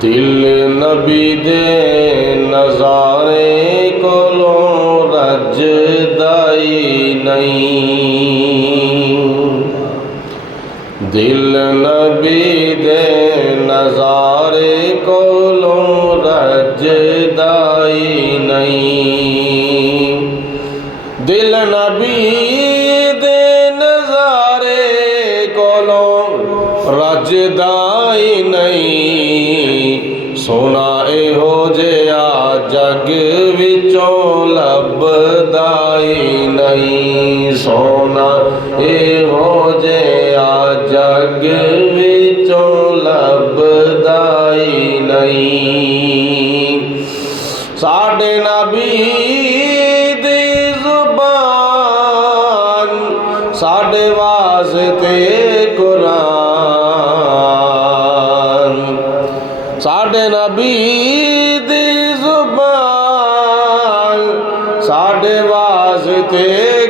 दिल नबी दे नज़ारे कोलों रजदाई नहीं। दिल नबी दे नज़ारे कोलों रजदाई नहीं। दिल नबी दे नज़ारे कोलों रजदाई नहीं। सोना एहो जिहा जग विचों लभदाई नहीं। सोना एहो जिहा जग विचों लभदाई नहीं। साडे नबी दी ज़ुबान साडे वास्ते कुरान। साडे नबी दी ज़ुबान साडे वास्ते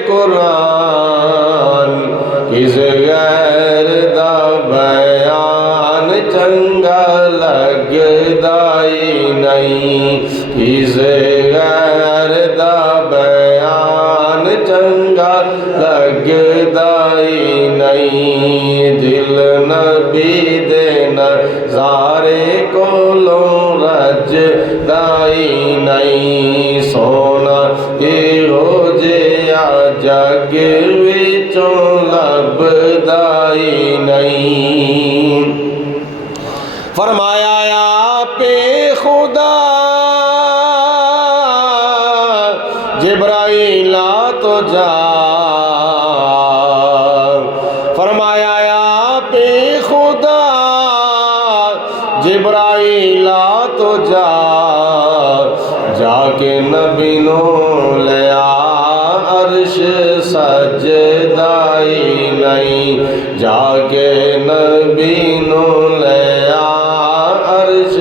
कुरान। किस गैर दा बयान चंगा लगदाई नहीं। किस गैर दा बयान चंगा लगदाई नहीं। दिल नबी दे नज़ारे कोलों रजदाई नहीं। सोना एहो जिहा जग विचों लभदाई नहीं। फरमाया आपे खुदा जिब्राइला तो जा। फरमाया आपे खुदा जिब्राइला तो जा। जाके नबी नो लिया अर्श सजदाई नहीं। जाके नबी नो लिया अर्श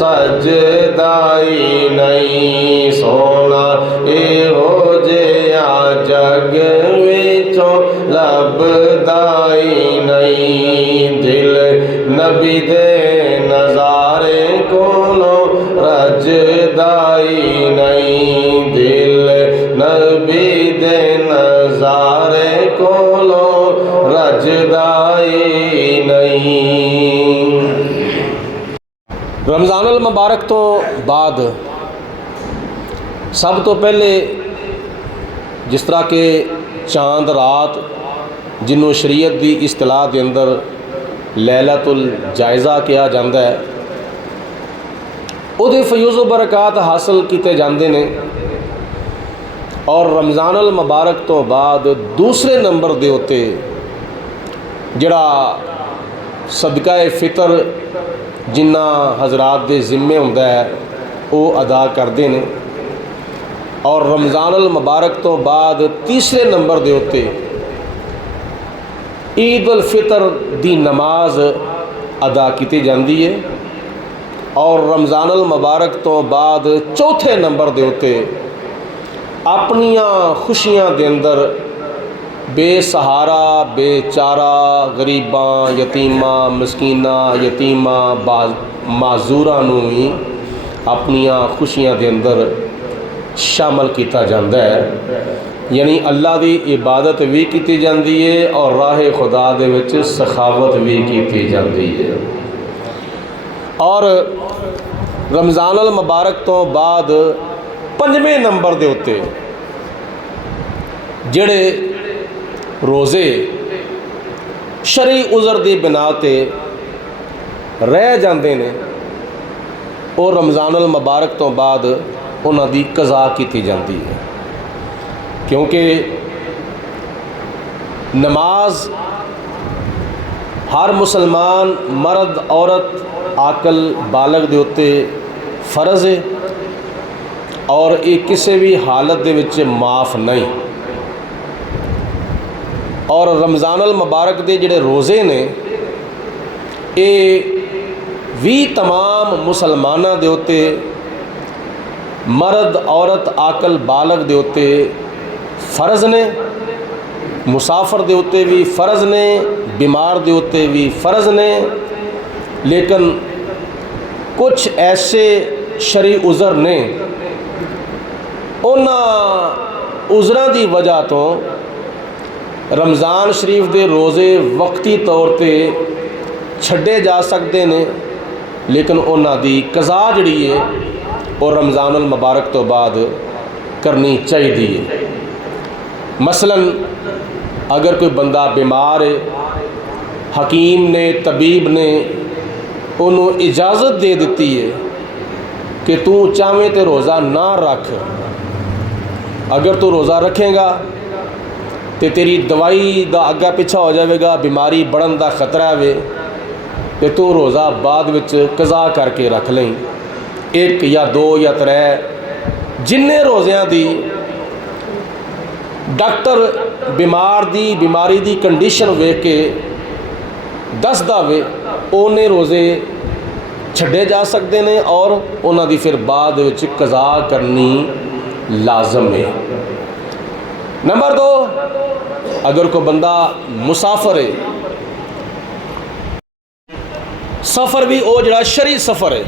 सजदाई नहीं। सोना एहो जिहा जग विचों लभदाई नहीं। दिल नबी दे नज़ारे कोलों रजदाई नहीं। दिल नबी दे नज़ारे कोलों रजदाई नहीं। रमज़ान अल मुबारक तो बाद सब तो पहले जिस तरह के चांद रात जिन्हों शरीयत की इस्तिलाह के अंदर लैलतुल जायज़ा कहा जाता है, उहदे फयूज़ बरक़ात हासिल किए जाते हैं। और रमज़ान अल मुबारक तो बाद दूसरे नंबर के उत्ते जिहड़ा सदका फितर जिन्ना हज़रात के जिम्मे हुंदा है वो अदा करते हैं। और रमज़ान अल मुबारक तो बाद तीसरे नंबर के उत्ते ईद उल फितर दी नमाज अदा की जाती है। और रमज़ान अल मुबारक तो बाद चौथे नंबर के उत्ते अपनियां खुशियां के अंदर बेसहारा बेचारा गरीबां यतीमां मस्कीनां यतीमां माजूरां नूं भी अपनियां खुशियां के अंदर शामिल किया जाता है। यानी अल्लाह की इबादत भी की जाती है और राह खुदा दे विच सखावत भी की जाती है। और रमज़ान अल मुबारक तो बाद पंजवें नंबर के उत्ते जिहड़े रोज़े शरई उज़र की बिना ते रह जाते हैं और रमज़ान अल मुबारक तो बाद उन्हां दी कज़ा की जाती है। क्योंकि नमाज हर मुसलमान मर्द औरत आकल बालग दे उत्ते फ़र्ज़ है और ये किसी भी हालत दे विच माफ़ नहीं। और रमज़ान अल मुबारक के जिहड़े रोज़े ने ये भी तमाम मुसलमानां दे उत्ते मर्द औरत आकल बालग दे उत्ते फ़र्ज़ ने, मुसाफिर दे उत्ते भी फ़र्ज़ ने, बीमार दे उत्ते भी फ़र्ज़ ने। लेकिन कुछ ऐसे शरी उज़र ने, उन्हां उज़रां दी वजह तो रमज़ान शरीफ के रोज़े वक्ती तौर पर छड्डे जा सकते हैं, लेकिन उन्हां दी कज़ा जिहड़ी है और रमज़ानुल मुबारक तो बाद करनी चाहिए है। मसलन अगर कोई बंदा बीमार है, हकीम ने तबीब ने उन्होंने इजाज़त दे दी है कि तू चाहें तो रोज़ा ना रख, अगर तू रोज़ा रखेगा तो तेरी दवाई का अग्गा पिछा हो जाएगा, बीमारी बढ़न का खतरा है, तो तू रोज़ा बाद विच कज़ा करके रख लें, 1 या 2 या 3 जिन्ने रोज़ियां दी डॉक्टर बीमार दी बीमारी दी कंडीशन वेख के दसदा वे, उन्हें रोज़े छड्डे जा सकते हैं और उन्हां दी फिर बाद विच कज़ा करनी लाजम है। नंबर 2, अगर कोई बंदा मुसाफिर है, सफ़र भी वो जड़ा शरी सफ़र है,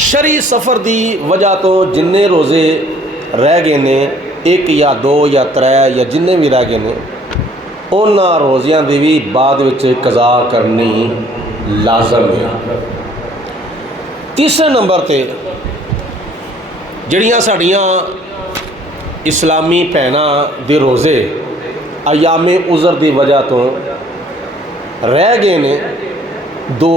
शरी सफ़र की वजह तो जिन्ने रोज़े रह गए ने, 1 या 2 या 3 या जिन्ने भी रह गए ने, उन्हां रोज़ियां दी भी बाद विच कज़ा करनी लाजम है। तीसरे नंबर ते जिहड़ियां साड़ियां इस्लामी भैनां दे रोज़े अयामे उज़र की वजह तो रह गए ने, 2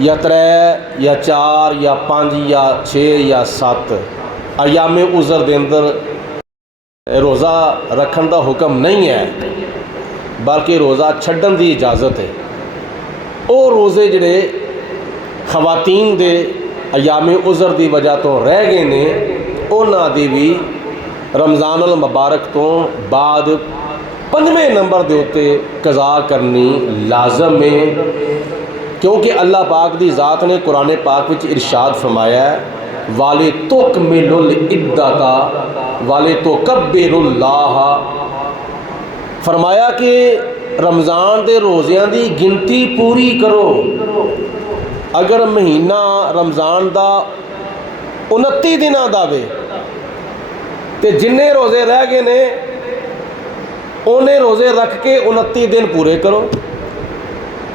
या 3 या 4 या 5 या 6 या 7 अयामे उज़र के अंदर रोज़ा रखन का हुक्म नहीं है, बल्कि रोज़ा छड्डन की इजाज़त है। वो रोज़े जिहड़े खवातीन दे अयामे उज़र की वजह तो रह गए ने, उन्हां दी भी रमज़ानुल मुबारक तो बाद 5वें नंबर के उत्ते कज़ा करनी लाजम है, क्योंकि अल्लाह पाक की ज़ात ने कुरान पाक विच इरशाद फरमाया है, वाले तुकमिलुल इद्दता वाले तो कब्बिरुल्लाह, फरमाया कि रमज़ान के रोज़ियां की गिनती पूरी करो। अगर महीना रमज़ान का 29 दिनों का वे तो जिन्ने रोज़े रह गए ने उन्हें रोज़े रख के 29 दिन पूरे करो।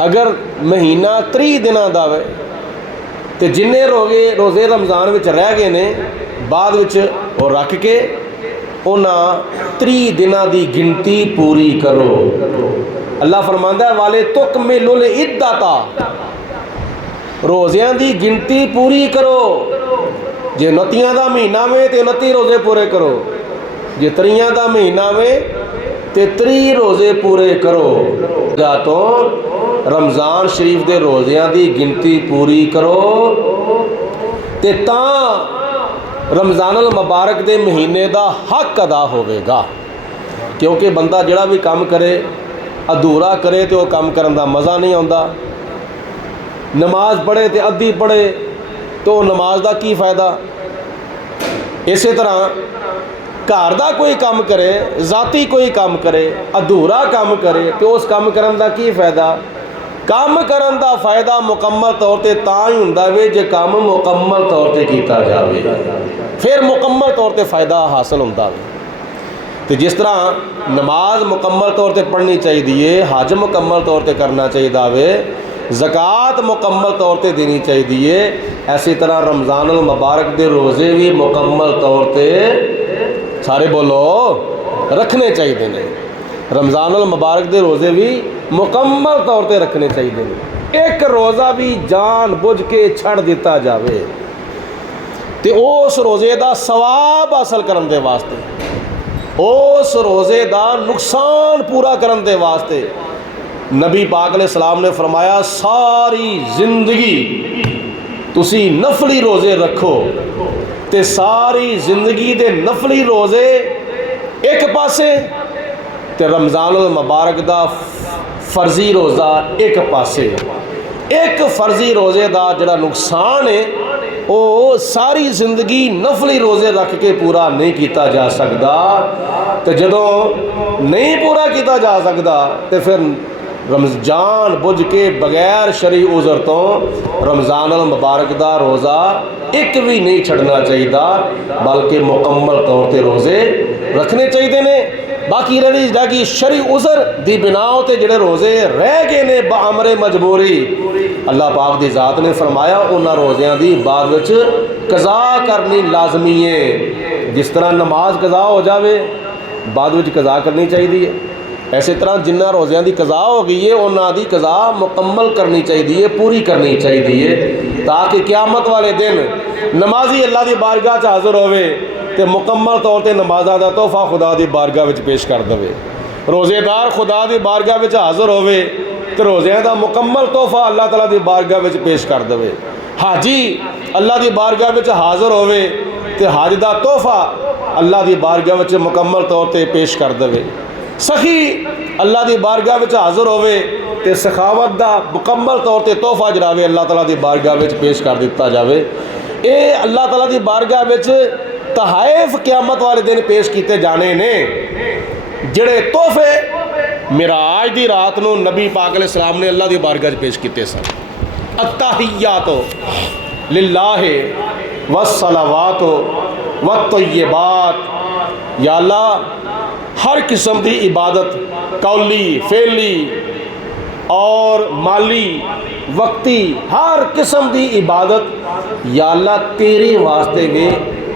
अगर महीना 30 दिनों का वे तो जिन्ने रोज़े रमज़ान में रह गए ने बाद विच वो रख के उन्हां 30 दिनों की गिनती पूरी करो। अल्लाह फरमांदा है, वाले तुकमिलुल इद्दता, रोज़ियां की गिनती पूरी करो। जे 29 का महीना में तो 29 रोज़े पूरे करो, जे 30 का महीना में तो 30 रोज़े पूरे करो। या तो रमज़ान शरीफ के रोज़ियां की गिनती पूरी करो ते तां रमज़ानुल मुबारक के महीने का हक अदा होवेगा। क्योंकि बंदा जिहड़ा भी काम करे अधूरा करे तो काम करन दा मज़ा नहीं आता। नमाज पढ़े तो अद्धी पढ़े तो नमाज का की फ़ायदा। इस तरह घर का कोई काम करे, ज़ाती कोई काम करे, अधूरा काम करे तो उस काम करन दा की फ़ायदा। काम करन दा फ़ायदा मुकम्मल तौर पर तां ही हुंदा वे जे काम मुकम्मल तौर पर किया जाए, फिर मुकम्मल तौर पर फ़ायदा हासिल होंदा वे। तो जिस तरह नमाज मुकम्मल तौर पर पढ़नी चाहिए, हज मुकम्मल तौर पर करना चाहिए वे, ज़कात मुकम्मल तौर पर देनी चाहिए, ऐसी तरह रमज़ानुल मुबारक के रोज़े भी मुकम्मल तौर पर सारे बोलो रखने चाहिए ने। रमज़ानुल मुबारक के रोज़े भी मुकम्मल तौर पर रखने चाहिए। एक रोज़ा भी जान बुझ के छड़ दिता जाए तो उस रोज़े का सवाब हासिल करने के वास्ते, उस रोज़े का नुकसान पूरा करने के वास्ते नबी पाक अलैहिस्सलाम ने फरमाया, सारी जिंदगी तुसी नफली रोज़े रखो तो सारी जिंदगी के नफली रोज़े एक पासे ते रमज़ानुल मुबारक का फर्जी रोज़ा एक पासे। एक फर्जी रोज़े का जिहड़ा नुकसान है वो सारी जिंदगी नफली रोज़े रख के पूरा नहीं किया जा सकता। तो जदों नहीं पूरा किया जा सकता तो फिर रमजान बुझ के बगैर शरी उज़र तो रमज़ान अल मुबारक दा रोज़ा एक भी नहीं छड़ना चाहिए, बल्कि मुकम्मल तौर पर रोज़े रखने चाहिए ने। बाकी रही जागी शरी उज़र दी बिनाओ ते जिहड़े रोज़े रह गए ने बामरे मजबूरी, अल्लाह पाक दी ज़ात ने फरमाया उन्हां रोज़ियां दी बाद विच कज़ा करनी लाजमी है। जिस तरह नमाज कज़ा हो जाए बाद विच कज़ा करनी चाहिए है, इस तरह जिन्ना रोज़ियां दी कज़ा हो गई है उन्हां दी कज़ा मुकम्मल करनी चाहिए, पूरी करनी चाहिए, ताकि क़यामत वाले दिन नमाजी अल्लाह की बारगाह च हाज़र होवे तो मुकम्मल तौर पर नमाजा का तोहफा खुदा की बारगाह में पेश कर दे। रोज़ेदार खुदा की बारगाह में हाज़र होवे तो रोज़ियां का मुकम्मल तोहफा अल्लाह ताला की बारगाह में पेश कर दे। हाजी अल्लाह की बारगाह में हाज़र होवे तो हज का तोहफा अल्लाह की बारगाह में मुकम्मल तौर पर पेश कर दे। सखी अल्लाह की बारगाह में हाज़र होवे तो सखावत का मुकम्मल तौर पर तोहफा जरावे अल्लाह ताला की बारगाह में पेश कर दिता जाए। ये अल्लाह ताला की बारगाह में तहाइफ क़यामत वाले दिन पेश किए जाने ने, जिहड़े तोहफे मिराज की रात को नबी पाक अलैहिस्सलाम ने अल्लाह की बारगाह पेश किए सन। अत्तहिय्यातु लिल्लाहि वस्सलावातु वत्तय्यिबात, या अल्लाह हर किस्म की इबादत कौली फेली और माली वक्ती हर किस्म की इबादत या अल्लाह तेरे वास्ते वे,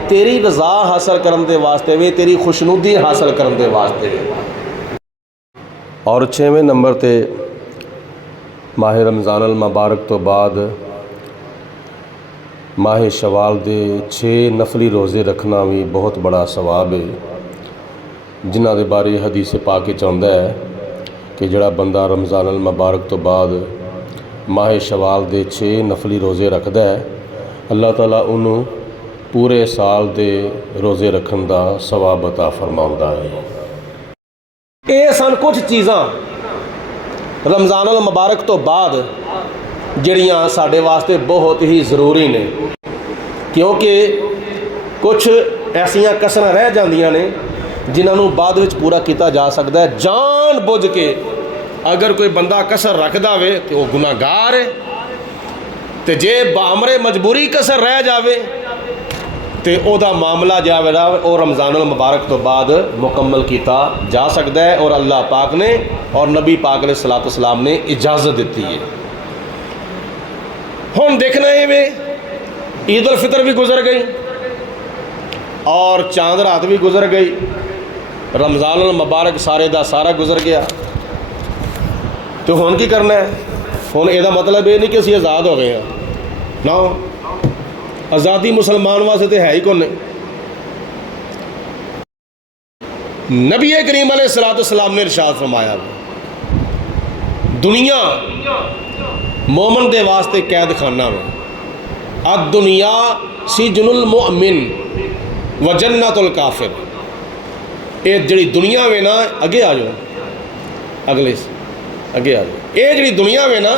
तेरी रज़ा हासिल करने के वास्ते वे, तेरी खुशनुदी हासिल करने के वास्ते वे। और 6वें नंबर ते माह रमज़ान अल मुबारक तो बाद माह शवाल दे 6 नफली रोज़े रखना भी बहुत बड़ा सवाब है, जिन्हां दे बारे हदीस पाक चाहता है कि जिहड़ा बंदा रमज़ान अल मुबारक तो बाद माह शवाल दे 6 नफली रोज़े रखता है, अल्लाह ताला उन्होंने पूरे साल दे रोज़े रखन का सवाब अता फरमाउंदा है। ये सन कुछ चीज़ां रमज़ान अल मुबारक तो बाद जिहड़ियां साडे वास्ते बहुत ही ज़रूरी ने, क्योंकि कुछ ऐसियां कसरां रह जांदियां ने जिन्होंने बाद विच पूरा किया जा सकता है। जान बुझ के अगर कोई बंदा कसर रखदा वे तो वह गुनाहगार है, तो जे बामरे मजबूरी कसर रह जाए तो वह मामला जावेगा वो रमज़ान अल मुबारक तो बाद मुकम्मल किया जा सकता है, और अल्लाह पाक ने और नबी पाक अलैहिस्सलातु वस्सलाम ने इजाज़त दी है। हुण देखना है वे ईद उल फितर भी गुजर गई और चांद रात भी गुजर गई, रमज़ान अल मुबारक सारे का सारा गुजर गया, तो हुण की करना है? हुण इहदा मतलब ये नहीं कि असीं आज़ाद हो गए हैं ना, आज़ादी मुसलमान वास्ते तो है ही कौन। नबी करीम अलैहिस्सलातु वस्सलाम ने इरशाद फरमाया दुनिया मोमन के वास्ते कैद खाना में, अद दुनिया सिजनुल मुमिन व जन्नतुल काफिर। ये जी दुनिया में ना अगे आ जाओ, अगले अगे आ जाओ, ये जी दुनिया में ना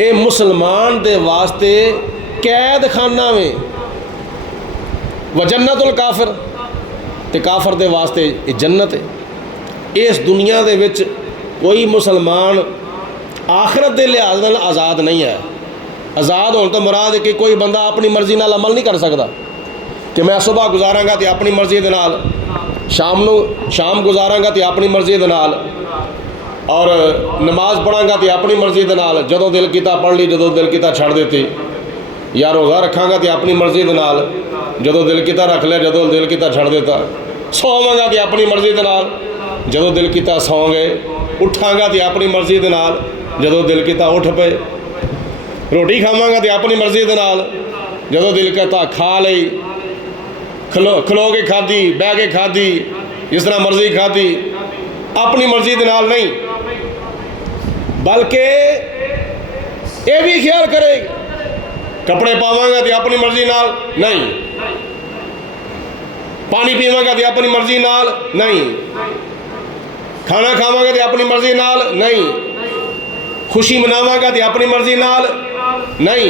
ये मुसलमान के वास्ते कैद खाना में, व जन्नतुल काफिर ते काफर के वास्ते जन्नत है। इस दुनिया दे विच कोई मुसलमान आखिरत के लिहाज नाल आज़ाद नहीं है। आज़ाद होने तो मुराद है कि कोई बंदा अपनी मर्जी नाल अमल नहीं कर सकता कि मैं सुबह गुजारांगा तो अपनी मर्जी दे नाल, शाम गुजारांगा तो अपनी मर्जी दे नाल, और नमाज पढ़ांगा तो अपनी मर्जी दे नाल, जदों दिल किता पढ़ ली, जदों दिल किता छड़ देती, या रोज़ा रखांगा तो अपनी मर्जी दे नाल, जदों दिल किता रख लिया, जदों दिल किता छड़ देता, सोवांगा तो अपनी मर्जी दे नाल, जदों दिल किता सौ गए, उठांगा तो अपनी मर्जी दे नाल, जदों दिल किता उठ पे, रोटी खावांगा तो अपनी मर्जी दे नाल, जदों दिल किता खा लई, खलो के खाधी, बह के खाधी, जिस तरह मर्जी खाधी, अपनी मर्जी दे नाल नहीं, बल्कि ये भी ख्याल करे कपड़े पावांगा तो अपनी मर्जी नाल नहीं, पानी पीवांगा तो अपनी मर्जी नाल नहीं, खाना खावांगा तो अपनी मर्जी नाल नहीं, खुशी मनावांगा तो अपनी मर्जी नाल नहीं,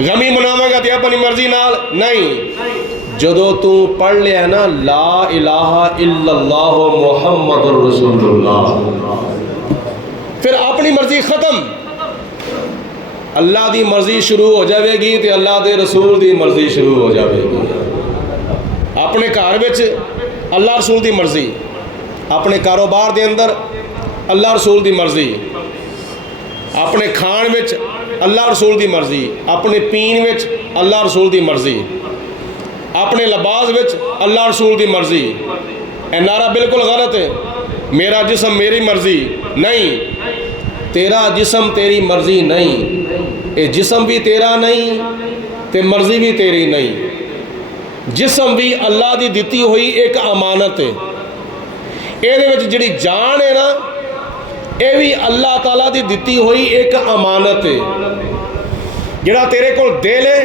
गमी मनावांगा तो अपनी मर्जी नाल नहीं। जदों तू पढ़ लिया ना ला इलाहा इल्लल्लाह मुहम्मदुर रसूलुल्लाह, फिर अपनी मर्जी ख़त्म, अल्लाह की मर्जी शुरू हो जाएगी तो अल्लाह के रसूल की मर्जी शुरू हो जाएगी। अपने घर में अल्लाह रसूल की मर्जी, अपने कारोबार के अंदर अल्लाह रसूल की मर्जी, अपने खाण में अल्लाह रसूल की मर्जी, अपने पीन में अल्लाह रसूल की मर्जी, अपने लिबास में अल्लाह रसूल की मर्जी। यह नारा बिल्कुल गलत है। मेरा जिस्म मेरी मर्जी नहीं, तेरा जिस्म तेरी मर्जी नहीं, ये जिस्म भी तेरा नहीं तो मर्जी भी तेरी नहीं। जिस्म भी अल्लाह की दिती हुई एक अमानत है। ये जी जान है ना, ये भी अल्लाह ताला की दिती हुई एक अमानत है। जिहड़ा तेरे को दिल है,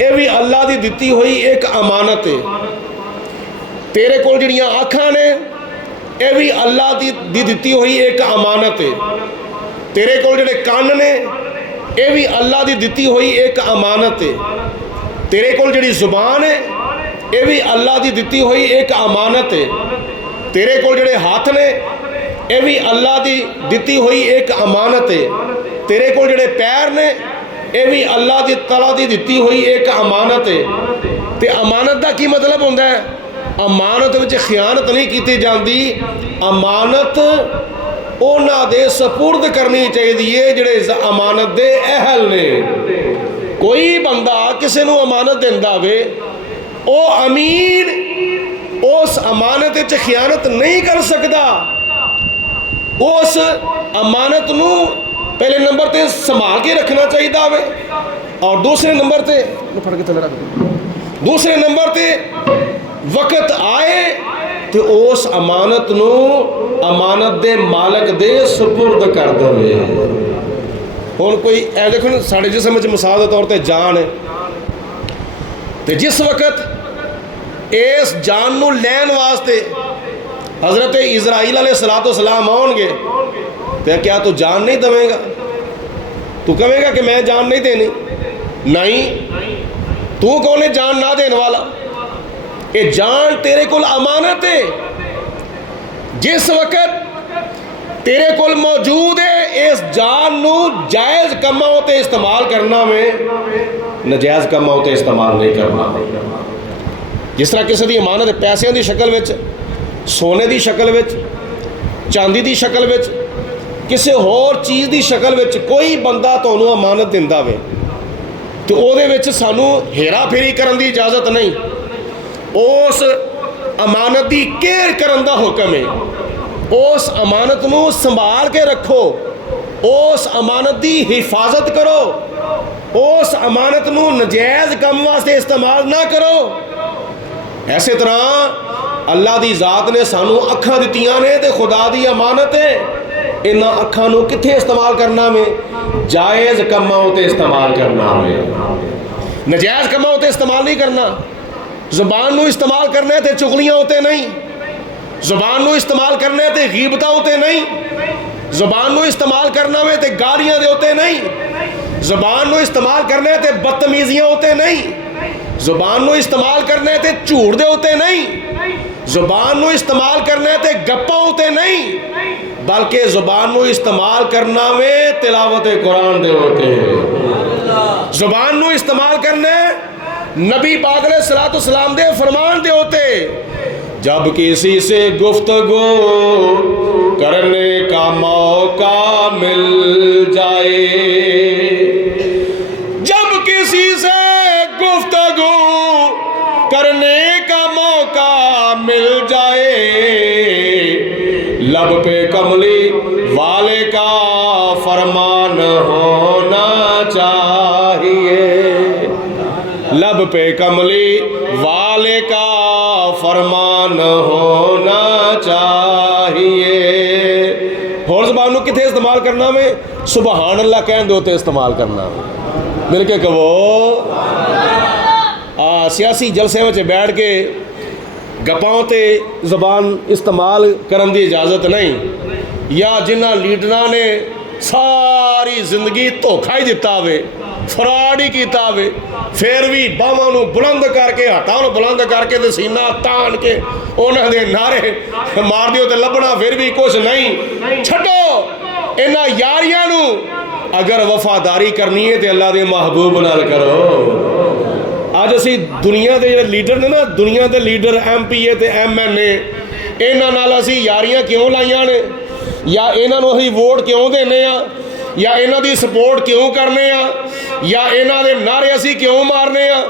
ये भी अल्लाह की दिती हुई एक अमानत है। तेरे को जिहड़ियां अखां ने, ये भी अल्लाह की दिती हुई एक अमानत है। तेरे को जिहड़े कान ने, ये भी अल्लाह की दिती हुई एक अमानत है। तेरे को जिहड़ी जुबान है, ये भी अल्लाह की दिती हुई एक अमानत है। तेरे को जिहड़े हाथ ने, ये भी अल्लाह की दिती हुई एक अमानत है। तेरे को जिहड़े पैर ने, ये भी अल्लाह की ताला की दिती हुई एक अमानत है। तो अमानत का की मतलब होता है? अमानत में खियानत नहीं की जाती। अमानत उन्हां दे सपुर्द करनी चाहिए जिहड़े अमानत दे अहल ने। कोई बंदा किसी को अमानत देंदा वे, वो अमीन उस अमानत च खियानत नहीं कर सकता। उस अमानत नू पहले नंबर ते संभाल के रखना चाहिए वे, और दूसरे नंबर ते फड़ के थले रख दो। दूसरे नंबर ते वक्त आए तो उस अमानत नू अमानत दे मालक दे सुपुर्द कर दे। हुण कोई ऐ देखो साढ़े जिस्म च मिसाल के तौर पर जान है, तो जिस वक्त इस जान नू लैन वास्ते हज़रत इज़राइल अलैहिस्सलाम आउणगे, तो क्या तू जान नहीं देवेगा? तू कहेगा कि मैं जान नहीं देनी? नहीं, तू कौन है जान ना देने वाला? ये जान तेरे को अमानत है। जिस वक्त तेरे को मौजूद है, इस जान नू जायज़ कम्मां उत्ते इस्तेमाल करना में, नजायज़ कम्मां उत्ते इस्तेमाल नहीं करना। जिस तरह किसी की अमानत पैसों की शक्ल में, सोने की शक्ल में, चांदी की शक्ल में, किसी होर चीज़ की शक्ल में कोई बंदा तुहानू अमानत दिंदा वे, तो उहदे विच सानू हेरा फेरी करन दी इजाज़त नहीं। उस अमानत की केयर करन दा हुक्म है। उस अमानत नू संभाल के रखो, उस अमानत की हिफाजत करो, उस अमानत नू नजायज़ काम वास्ते इस्तेमाल ना करो। ऐसे तरह अल्लाह की ज़ात ने सानू अखां दित्तियां ने, ते खुदा की अमानत है। इन्हां अखां नू कित्थे इस्तेमाल करना में? जायज़ कम्मां उत्ते इस्तेमाल करना में, नजायज़ कम्मां उत्ते इस्तेमाल नहीं करना। ज़ुबान नू इस्तेमाल करना ते चुगलियां उत्ते नहीं, ज़ुबान नू इस्तेमाल करना ते गीबतां उत्ते नहीं, ज़ुबान नू इस्तेमाल करना में ते गालियां दे उत्ते नहीं, ज़ुबान नू इस्तेमाल करना ते बदतमीजियां उत्ते नहीं, ज़ुबान नू इस्तेमाल करना ते झूठ दे उत्ते नहीं, ज़ुबान नू इस्तेमाल करना ते गप्पां उत्ते नहीं, बल्कि ज़ुबान नू इस्तेमाल करना में तिलावत कुरान दे होते हैं। ज़ुबान नू इस्तेमाल करना नबी पाक अलैहिस्सलाम दे फरमान दे होते। जब किसी से गुफ्तगू करने का मौका मिल जाए, जब किसी से गुफ्तगू करने का मौका मिल जाए, लब पे कमली वाले का फरमान होना चाहिए। लब पे कमली वाले का फरमान होना चाहिए। होर ज़बान नू किथे इस्तेमाल करना में? सुबहान अल्लाह कहन दो तो इस्तेमाल करना में। मिल के कहो सियासी जलसे में बैठ के गप्पां ते ज़बान इस्तेमाल करन दी इजाज़त नहीं। या जिन्हां लीडरां ने सारी जिंदगी धोखा ही दिता वे, फ्रॉड ही किया वे, फिर भी बाहों नू बुलंद करके, हथां नू बुलंद करके ते सीना तान के उन्हां दे नारे मार दिओ ते लभना फिर भी कुछ नहीं। छड्डो, इन्हां यारियां नूं अगर वफादारी करनी है तो अल्लाह के महबूब नाल करो। अज असी दुनिया के जो लीडर ने ना, दुनिया के लीडर MPA ते MNA, इन्हां नाल असी यारियां क्यों लाइयां ने, या इन्हां नूं असीं वोट क्यों देने आ, या इन्हां दी सपोर्ट क्यों करने आ, या इन्हां दे नारे असी क्यों मारने आ,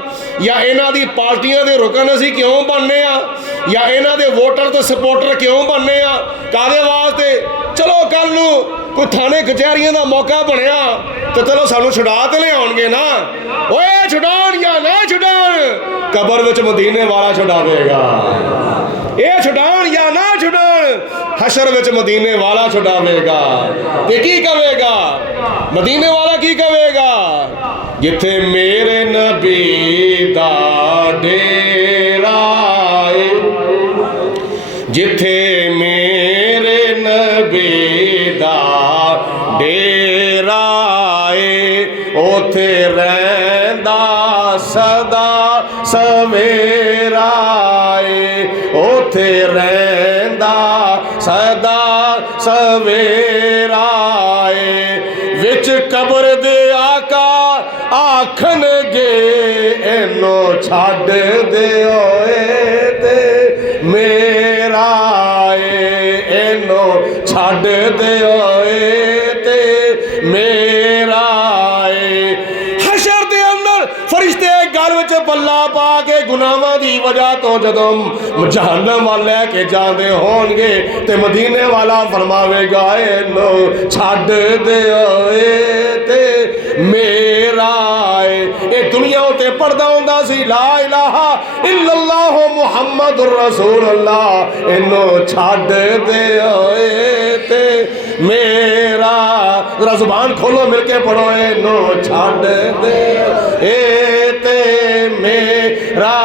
या इन्हां दी पार्टियां दे रुकन असी क्यों बनने आ, या इन्हां दे वोटर ते सपोर्टर क्यों बनने आ, कादे वास्ते? चलो कल नूं कोई थाने कचहरियां का मौका बनया तो चलो सानू छुड़ा तो ले आउणगे ना, ओए छुड़ाउण या ना छुड़ाउण, कबर विच मदीने वाला छुड़ावेगा। ये छुड़ाउण या ना छुड़ाउण, हशर विच मदीने वाला छुड़ावेगा। ते की कहेगा मदीने वाला, की कहेगा? जिथे मेरे नबी दा डेरा है, जिथे मेरे नबी दा डेरा है, ओथे रहिंदा सदा सवेरा है, ओथे रहिंदा सदा सवेरा है। विच कब्र दे आका आखणगे इनो छड्ड दिओ ते मेरा है, इनो छड्ड दिओ ते मेरा है। हशर दे अंदर फरिश्ते गल विच पल्ला पा के गुनाहां दी वजह तो जदों जहन्नम वाल लैके जांदे होणगे ते मदीने वाला फरमावेगा इनो छड्ड दिओ ते मेरा है। ये दुनिया उत्ते पढ़दा हुंदा सी ला इलाहा इल्लल्लाह मुहम्मदुर रसूलुल्लाह, इनो छड्ड दिओ ते मेरा। जरा जुबान खोलो मिलके पढ़ो, इनो छड्ड दिओ ते मेरा।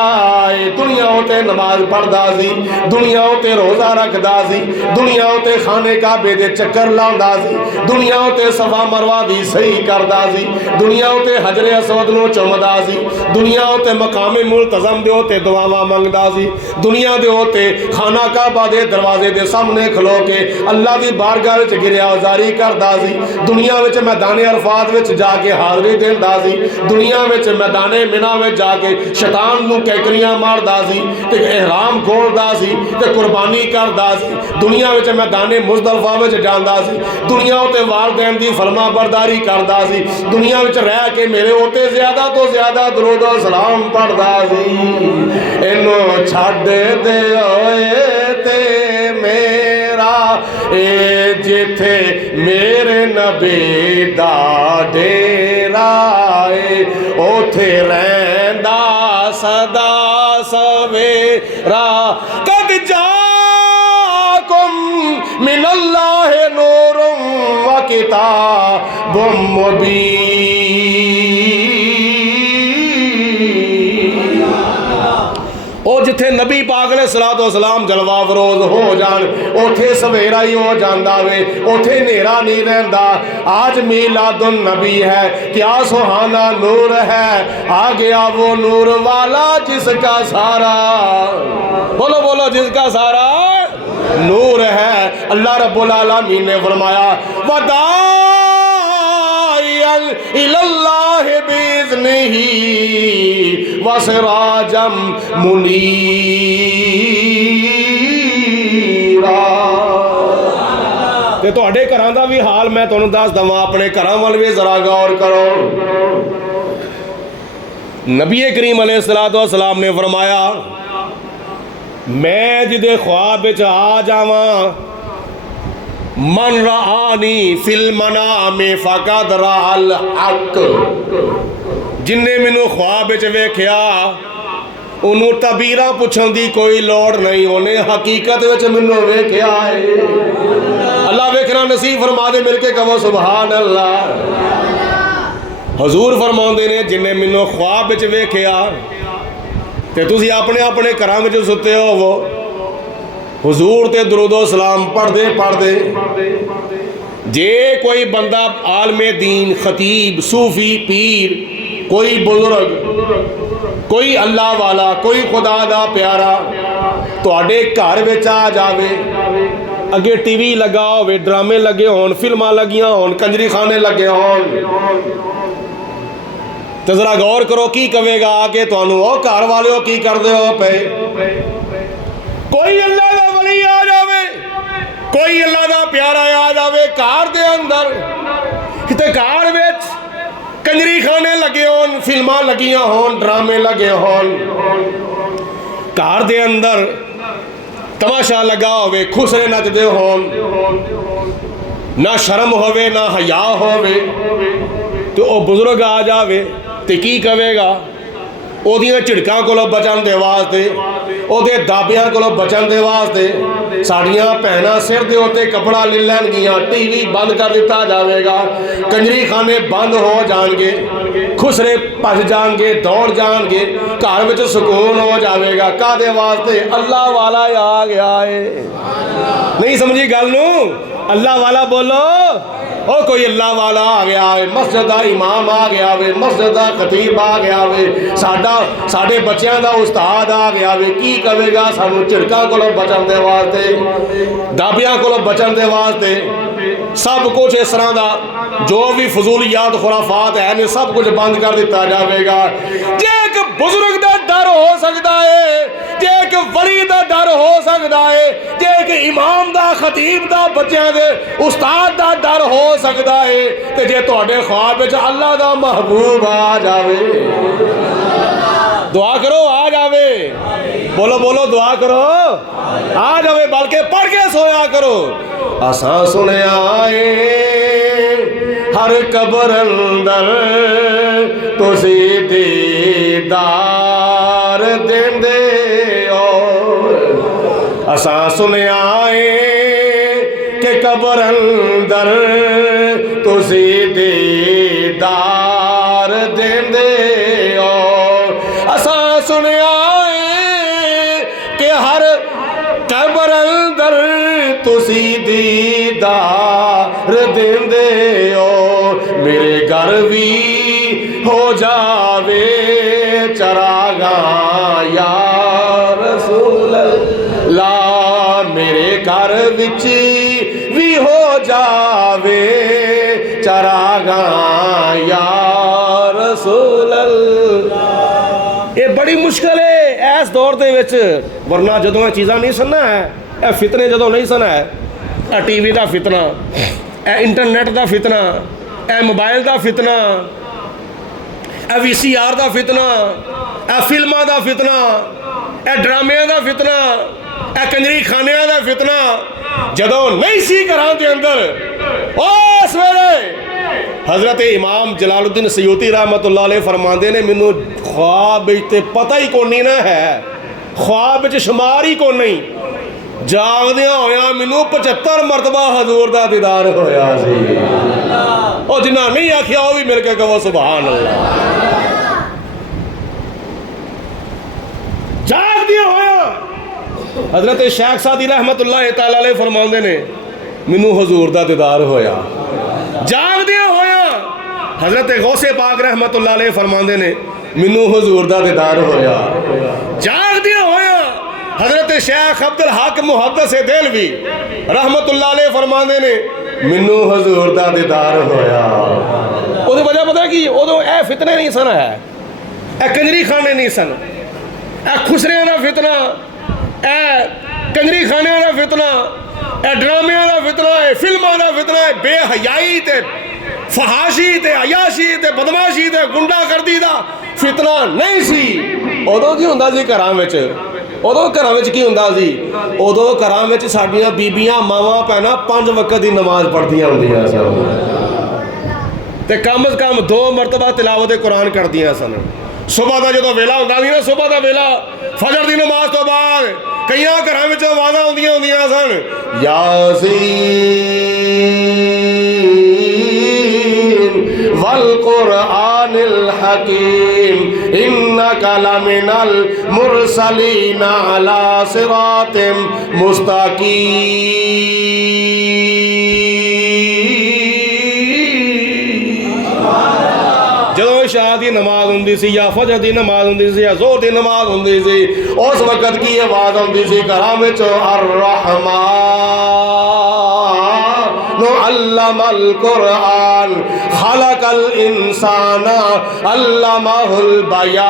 दुनिया उत्ते नमाज पढ़दा सी, दुनिया उत्ते रोज़ा रखदा सी, दुनिया उत्ते खाने काबे दे चक्कर लाउंदा सी, दुनिया उत्ते सफा मरवा दी सही करदा सी, दुनिया उत्ते हजरे असवद नूं चुमदा सी, दुनिया उत्ते मकामे मुल्तज़म दे उत्ते दुआवां मंगदा सी, दुनिया दे उत्ते खाना काबा दे दरवाजे दे सामने खलो के अल्लाह दी बारगाह विच गिरयाजारी करदा सी, दुनिया विच मैदाने अरफात विच जाके हाज़री देंदा सी, दुनिया विच मैदाने मिना विच जाके शैतान नूं कैकरियां मारदा सी ते इहराम खोलदा सी ते कुर्बानी करदा सी, दुनिया विच मैदाने मुज़दलिफा विच जांदा सी, दुनिया उत्ते वालिदैन दी फरमा बरदारी करदा सी, दुनिया विच रह के मेरे उत्ते ज़्यादा तो ज़्यादा दरूद और सलाम पढ़दा सी। इनो छड्ड दिओ ते मेरा, ए जिथे मेरे नबी दा डेरा है, ओथे रहिंदा सदा सवेरा। कद जाकुम मिनल्लाहि नूरुम व किताबुम मुबीन। और जिथे नबी पाक ने सलातो सलाम जलवा फरोज हो जान, उथे सवेरा ही हो जाता वे, उथे नेरा नहीं रहता। आज मीलादुन नबी है, क्या सुहाना नूर है, आ गया वो नूर वाला जिसका सारा, बोलो बोलो, जिसका सारा नूर है। अल्लाह रब्बुल आलमीन ने फरमाया वदाइअन इलल्लाहि बिइज़्निही वसिराजम मुनीरा। ते तुहाडे घरां दा भी हाल मैं तुहानूं दस दवां, अपने घरां वल भी जरा गौर करो। नबी करीम अलैहिस्सलाम ने फरमाया, मैं जिदे ख्वाब विच आ जावां, मन रानी फिल मनामे फकद राल हक, जिन्ने मैनू ख्वाब विच वेख्या उन्होंने तबीरां पुछण दी कोई लोड़ नहीं, उन्हें हकीकत विच मैनू वेख्या है। अल्लाह वेखना नसीब फरमा दे, मिल के कहो सुभान अल्लाह। हजूर फरमाउंदे ने जिन्ने मैनू ख्वाब विच वेख्या ते तुसी अपने अपने घरां विच सुते होवो, हुजूर ते दुरूदो सलाम पढ़दे पढ़दे जे कोई बंदा आलमे दीन, खतीब, सूफी, पीर, कोई बुजुर्ग, कोई अल्लाह वाला, कोई खुदा दा प्यारा तुहाडे घर विच आ जावे अगे TV लगा होवे, ड्रामे लगे होन, फिल्मां लगियां होन, कंजरी खाने लगे होन, तो जरा गौर करो की कवेगा आके तुहानू, ओ घर वाले की करदे हो पे। कोई अल्लाह दा वली आ जावे, कोई अल्लाह दा प्यारा आ जावे घर दे अंदर, किते घर विच कंजरी खाने लगे होन, फिल्मां लगियां होन, ड्रामे लगे होन, घर दे अंदर तमाशा लगा होवे, खुसरे नचदे होन, ना शर्म होवे ना हया होवे, तो वह बुजुर्ग आ जावे तो की कवेगा? ओदियां झिड़कां कोलों बचन दे वास्ते, ओदे दाबियां कोलों बचन दे वास्ते साड़ियां भैनां सिर दे उत्ते कपड़ा ले लैणगियां, TV बंद कर दिता जाएगा, कंजरी खाने बंद हो जाएंगे, खुसरे भज जाएंगे, दौड़ जाएंगे, घर में सुकून हो जाएगा। कादे वास्ते? अल्लाह वाला आ गया है। नहीं समझी गल नू? अल्लाह वाला बोलो। ओ कोई अल्लाह वाला आ गया है, मस्जिद का इमाम आ गया वे, मस्जिद का खतीब आ गया वे, साडे बच्चों का उस्ताद आ गया वे, की कवेगा? सानू झिड़कां कोलों बचन दे वास्ते, दाबियां कोलों बचन दे वास्ते सब कुछ इस तरह का जो भी फजूलियात खुराफात है ने सब कुछ बंद कर दिता जाएगा। जे एक बुजुर्ग का डर हो सकता है, जे एक वली का डर हो सकता है, जे एक इमाम का खतीब का बच्चों के उस्ताद का डर हो सकता है, तो जे तुहाडे ख्वाब विच अल्लाह का महबूब आ जावे, दुआ करो आ जावे, बोलो बोलो दुआ करो आ जावे, बल्कि पढ़ के सोया करो। असां सुनिया हर कबर अंदर तुसी दीदार देंदे हो, असां सुनिया कि कबर अंदर तुसी दीदार देंदे हो, असां सुनिया कि हर कबर अंदर तुसी दीदार देंदे हो, मेरे घर भी हो जावे चरागा या रसूल अल्लाह, मेरे घर विच भी हो जावे चरागा या रसूल अल्लाह। ये बड़ी मुश्किल है इस दौर दे विच, वरना जदों ये चीज़ां नहीं सुनना है, ए फितने जदों नहीं सुना है, ए TV का फितना, ए इंटरनेट का फितना, ए मोबाइल का फितना, ए VCR का फितना, ए फिल्मां का फितना, ए ड्रामिਆਂ का फितना, ए कंजरी खानिਆਂ का फितना जदों नहीं सी घरां दे अंदर, उस वेले हज़रत इमाम जलालुद्दीन सयूती रहमतुल्लाह अलैह फरमाते ने, मैनू ख्वाब ते पता ही कोनी ना है, ख्वाब शुमार ही को नहीं, जागदियां होया मैनू 75 मरतबा हजूर का दीदार होया सी। और जिन्ना नहीं आखिया वो भी मिल के कहो सुभान अल्लाह। जागदियां होया हजरत शेख सादी रहमतुल्लाह तआला अलैह फरमाते ने, मैनू हजूर का दीदार होया। जागदियां होया हजरत गौसे पाक रहमतुल्लाह अलैह फरमाते ने, मैनू हजूर का दीदार होया। जागदियां होया हजरत शेख अब्दुल हक मुहद्दिस देलवी रहमतुल्लाह अलैह फरमाते ने, मैनू हजूर का दीदार होया। उसदी वजह पता की? उदों ए फितने नहीं सन, है ए कंजरी खाने नहीं सन, ए खुसरियां का फितना, ए कंजरी खाने का फितना, ए ड्रामिਆਂ का फितना, ए फिल्मां का फितना, बेहयाई ते फहाशी ते अयाशी ते बदमाशी ते गुंडागर्दी का फितना नहीं सी। उदों की हुंदा सी घरां विच? उदों घरां विच की हुंदा सी? उदों घरां विच साडीआं बीबियां मावां भैणां 5 वक्त की नमाज पढ़दियां हुंदियां सन, ते कम से कम 2 मरतबा तिलावत कुरान करदियां सन। सुबह का जो वेला होंदा सी ना, सुबह का वेला फजर की नमाज तो बाद कई घरों में आवाज़ां आउंदियां हुंदियां सन, यासीन वल कुरआनिल हकीम इन्नका लमिनल मुरसलीन अला सिरातिम मुस्तकीम। जदों शाह की नमाज होंदी सी या फजर की नमाज होंदी सी या जोर की नमाज होंदी सी, उस वक्त की आवाज़ आती सी घरां विचों, अर्रहमान अल्लमल कुरआन खलकल इंसाना अल्लमहुल बयान।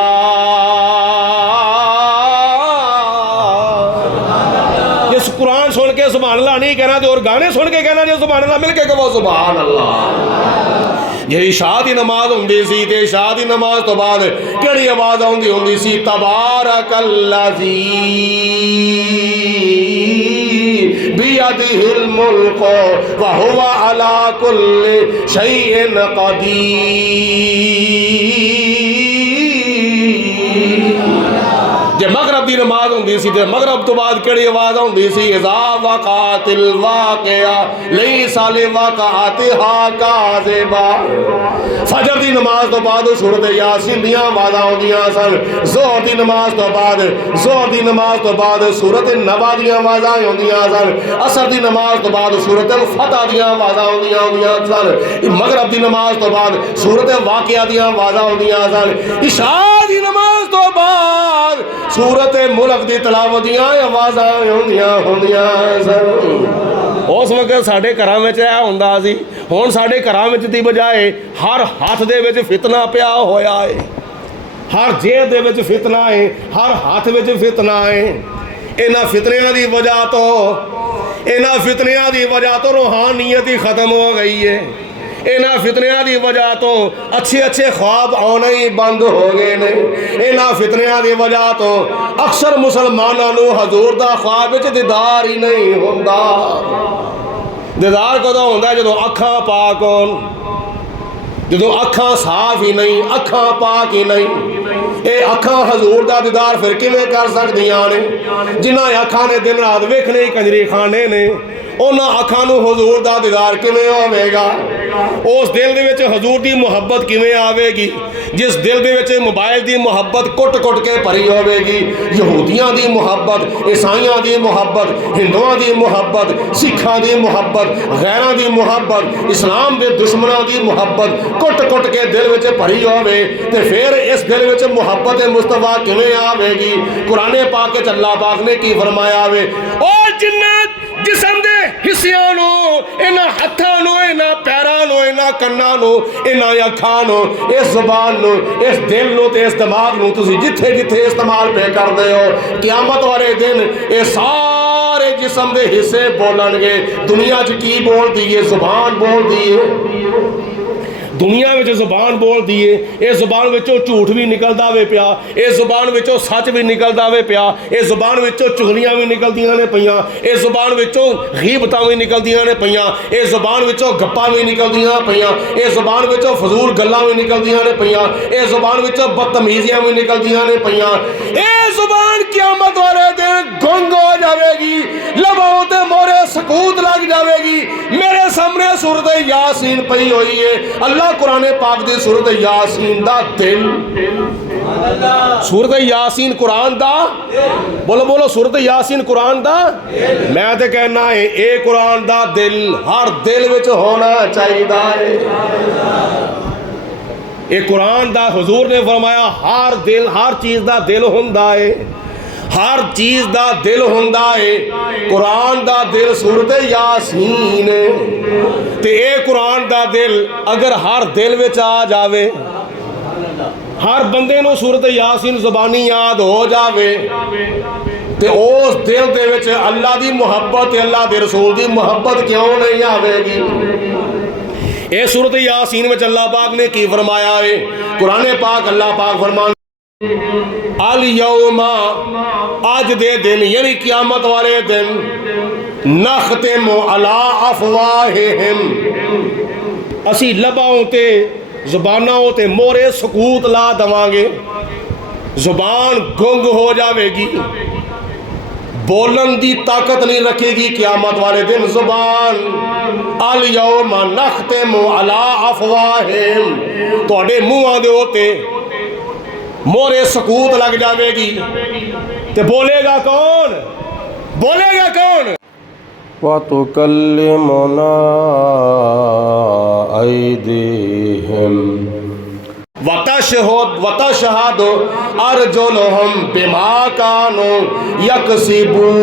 इस कुरान सुन के सुभान अल्लाह नहीं कहना और गाने सुन के कहना जो सुभान अल्लाह मिल के कहो सुभान अल्लाह। यही शाह की नमाज होंदी सी ते शाह की नमाज तो बाद केड़ी आवाज़ आउंदी होंदी सी, तबारकल्लज़ी बियदिहिल मुल्क व हुवा अला कुल्लि शैइन कदीर। जे मगरब की नमाज होंदी सी ते मगरब तो बाद केड़ी आवाज़ होंदी सी, इज़ा वक़अतिल वाक़िआ लैसा लिवक़अतिहा काज़िबा। फजर की नमाज तो बाद सूरत यासीन दी आवाज़ां आउंदियां सन। ज़ोहर की नमाज तो बाद सूरत नबा दी आवाज़ां आउंदियां सन। असर की नमाज तो बाद सूरत अल फतह दी आवाज़ां आउंदियां सन। मगरब की नमाज तो बाद सूरत वाक़िआ दी आवाज़ां आउंदियां सन। इशा की नमाज तो बाद सूरत मुल्क की तलावत दी आवाज़ां आउंदियां सन। उस वक्त साढ़े घरां विच यह हुंदा सी, हुण साढ़े घरां विच दी बजाए हर हाथ दे विच फितना पिया होया है, हर जेब दे विच फितना है, हर हाथ विच फितना है। इन्हां फितनियां दी वजह तो रूहानियत ही खत्म हो गई है। इन्हां फितनियां दी वजह तो अच्छे अच्छे ख्वाब आना ही बंद हो गए ने। इन्हां फितनियां दी वजह तो अक्सर मुसलमानों नूं हजूर दा ख्वाब विच दीदार ही नहीं हुंदा। दीदार कदों हुंदा जदों अखां पाक होण, जदों अखां साफ ही नहीं, अखां पाक ही नहीं। ये अखां हजूर दा दीदार फिर किवें कर सकदियां ने? जिन्हां अखां ने दिन रात वेखने ही कंजरी खाने ने, उन्हां अखां नूं हजूर दा दीदार किवें होवेगा? उस दिल दे विच हजूर दी मुहब्बत किवें आवेगी जिस दिल दे विच मोबाइल दी मुहब्बत कुट कुट के भरी होवेगी? यहूदियां दी मुहब्बत, ईसाइयां दी मुहब्बत, हिंदुआं दी मुहब्बत, सिखां दी मुहब्बत, गैरां दी मुहब्बत, इस्लाम दे दुश्मनां दी मुहब्बत कुट कुट के दिल विच भरी होवे ते फिर इस दिल विच मुहब्बत मुस्तफा किवें आवेगी? कुराने पाक च अल्लाह पाक ने की फरमाया वे, ओ जिन्नत जिस्म दे हिस्सियां नूं, इन्हां हत्थां नूं, इन्हां पैरां नूं, इन्हां कन्नां नूं, इन्हां अखां नूं, इस ज़ुबान नूं, इस दिल नूं ते इस दिमाग नूं तुसीं जिथे जिथे इस्तेमाल पे करदे हो, क़यामत वाले दिन ये सारे जिस्म दे हिस्से बोलणगे। दुनिया च की बोलदी है? ज़ुबान बोलदी है। दुनिया में ज़ुबान बोलती है, इस ज़ुबान विचों झूठ भी निकलता वे पिया, इस ज़ुबान विचों सच भी निकलता वे पिया, इस ज़ुबान विचों चुगलियां भी निकलदियां ने पईयां, इस ज़ुबान विचों गीबतां भी निकलदियां ने पईयां, इस ज़ुबान विचों गप्पां भी निकलदियां पईयां, इस ज़ुबान विचों फजूल गल्लां भी निकलदियां ने पईयां, इस ज़ुबान विचों बदतमीजियां भी निकलदियां ने पईयां। ये ज़ुबान क़यामत वाले दिन गुंग हो जाएगी, लबों ते मोरे सकूत लग जाएगी। मेरे सामने सूरत यासीन पई हुई है। अल्लाह कुरान पाक दी सूरत यासीन दा दिल, सूरत यासीन कुरान दा, बोलो बोलो, सूरत यासीन कुरान दा। मैं तो कहना है ये कुरान दा दिल हर दिल विच होना चाहिए है। ये कुरान दा हुजूर ने फरमाया हर दिल, हर चीज़ दा दिल हुंदा है, हर चीज़ दा दिल हुंदा है। कुरान दा दिल सूरत यासीन ते ये कुरान दा दिल अगर हर दिल विच आ जावे, हर बंदे नूं सूरत यासीन ज़बानी याद हो जावे ते उस दिल दे विच अल्लाह दी मुहब्बत, अल्लाह दे रसूल दी मुहब्बत क्यों नहीं आवेगी? ये सूरत यासीन में अल्लाह पाक ने की फरमाया है? कुरान पाक अल्लाह पाक फरमान अल यौमा, आज दे दिन यानी क़यामत वाले दिन, नख्तिमु अला अफ़वाहिहिम, असी लबाओं ते ज़ुबानों ते मोरे सकूत ला दवांगे। ज़ुबान गुंग हो जाएगी, बोलन की ताकत नहीं रखेगी क़यामत वाले दिन ज़ुबान। अल यौमा नख्तिमु अला अफ़वाहिहिम, तुहाडे मूँहां दे उत्ते मोरे सकूत लग जाएगी। ते बोलेगा कौन? बोलेगा कौन? वतुकल्लिमुना ऐदीहिम, वतशहदु अर्जुलुहुम बिमा कानू यकसिबून।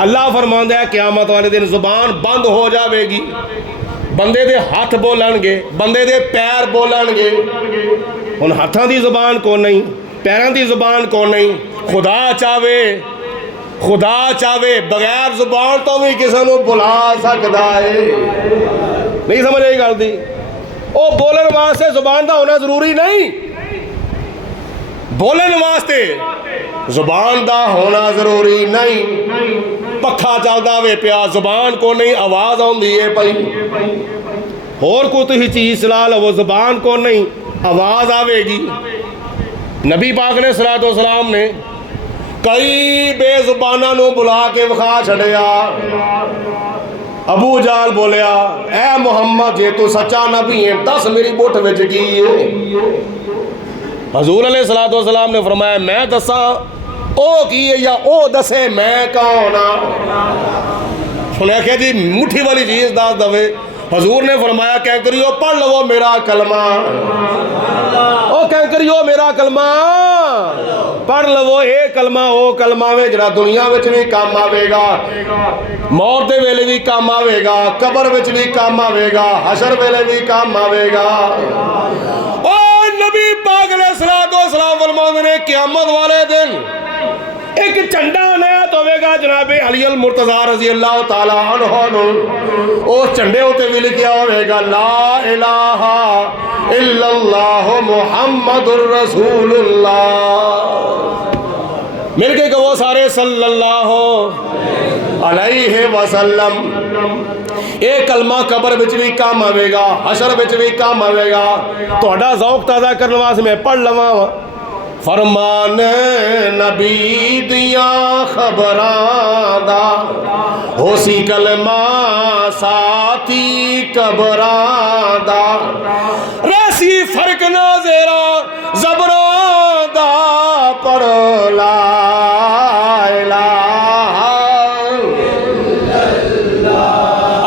अल्लाह फरमांदा है क़यामत वाले दिन जुबान बंद हो जाएगी, बंदे दे हाथ बोलणगे, बंदे दे पैर बोलणगे। हुण हाथां दी जुबान को नहीं, पैरों की जुबान को नहीं। खुदा चावे बगैर जुबान तो भी किसी को बुला सकता है। नहीं समझ आई गल दी? वो बोलन वास्ते जुबान का होना जरूरी नहीं, बोलन वास्ते जुबान का होना जरूरी नहीं। पखा चलता वे पिया, जुबान को नहीं, आवाज़ आती है पई। होर कोई चीज़ चला लो, जुबान को नहीं, आवाज़ आवेगी। नबी पाक ने सलातो सलाम ने कई बेजुबाना बुला के विखा छड़िया। अबू जाल बोलिया, ऐ मुहम्मद जे तू सच्चा नबी है दस मेरी बुठ विच की है। हजूर अलैहिस्सलातु वस्सलाम ने फरमाया मैं दसा ओ की है या ओ दसे मैं कौन हाँ। सुनया क्या जी मुट्ठी वाली चीज़ दस दवे। हजूर ने फरमाया कैंकरियो पढ़ लवो मेरा कलमा, ओ कैंकरियो मेरा कलमा पढ़ लवो। ये कलमा वो कलमा वे जरा दुनिया में भी काम आवेगा, मौत के वेले भी काम आवेगा, कबर में भी काम आवेगा, हशर वेले भी काम आवेगा। ओ नबी पाक अलैहिस्सलातु वस्सलाम फरमाते ने क़यामत वाले दिन एक झंडा अनायत होगा जनाबे अली अल मुर्तज़ा रज़ी अल्लाह ताला अन्हु। उस झंडे उत्ते भी लिखा होगा ला इलाहा इल्लल्लाह मुहम्मदुर रसूलुल्लाह। मिल के कहो सारे सल्लल्लाहु अलैहि वसल्लम। ये कलमा कबर विच भी काम आवेगा, हशर विच भी काम आवेगा। तुहाडा ज़ौक़ ताज़ा करने वास्ते मैं पढ़ लवां फरमान नबी दिया खबरां दा होसी कलमा साथी कबरां दा रसी फर्क ना जेरा ज़बरां दा पढ़ ला इलाहा इल्लल्लाह।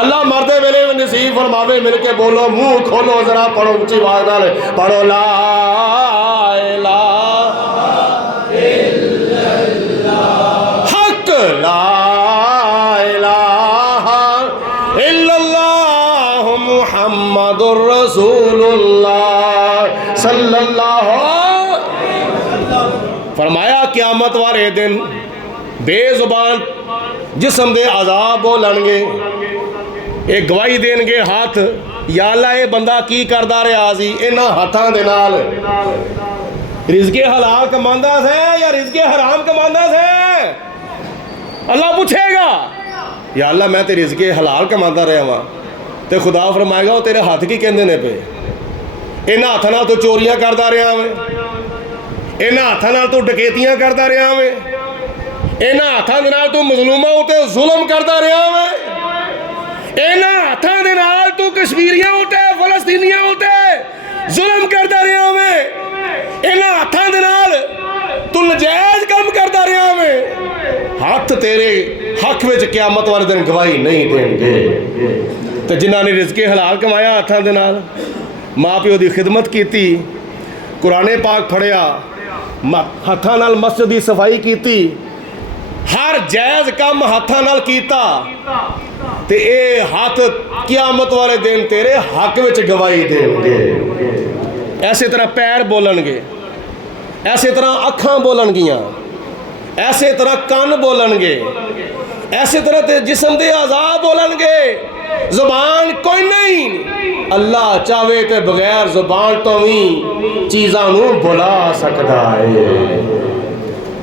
अल्लाह मरदे वेले नसीब फरमावे मिल के बोलो मुंह खोलो जरा पढ़ो ऊंची आवाज़ नाल पढ़ो ला मुहम्मदुर रसूलुल्लाह सल्लल्लाहु। फरमाया क़यामत वाले दिन बेजुबान जिस्म दे अज़ाब बोलणगे, ये गवाही देणगे हाथ या अल्लाह ये बंदा की करदा रहा सी इन्हां हाथां दे नाल रिज़्क़े हलाल कमांदा से या रिज़्क़े हराम कमांदा से। अल्लाह पूछेगा या अल्लाह मैं ते रिज़्क़े हलाल कमांदा रहा वां तो खुदा फरमाएगा वो तेरे हाथ की कहते ने पे इन्हां हाथां नाल तू चोरियां करदा रहा वे, इन्हां हाथां नाल तू डकैतियां करदा रहा वे, इन्हां हाथां दे नाल तू मजलूमां उते जुल्म करदा रहा वे, इन्हां हाथां दे नाल तू कश्मीरियां उते फलस्तीनियां उते जुल्म करदा रहा वे, इन्हां हाथां दे नाल तू नजायज काम करदा रहा वे। हाथ तेरे हक विच क़यामत वाले दिन गवाही नहीं देंगे। तो जिन्होंने रिज़्क़े हलाल कमाया हाथों के नाल, माँ प्यो की खिदमत की, कुराने पाक फड़िया, हाथों नाल मस्जिद की सफाई की, हर जायज़ काम हाथों नाल कीता, ते ये हाथ क़यामत वाले दिन तेरे हक विच गवाही देंगे। ऐसे तरह पैर बोलणगे, ऐसे तरह अखां बोलणगियां, ऐसे तरह कान बोलणगे, ऐसे तरह ते जिस्म दे अज़ा बोलणगे। जुबान कोई नहीं, अल्लाह चाहे तो बगैर जुबान तो भी चीज़ों को बुला सकता है।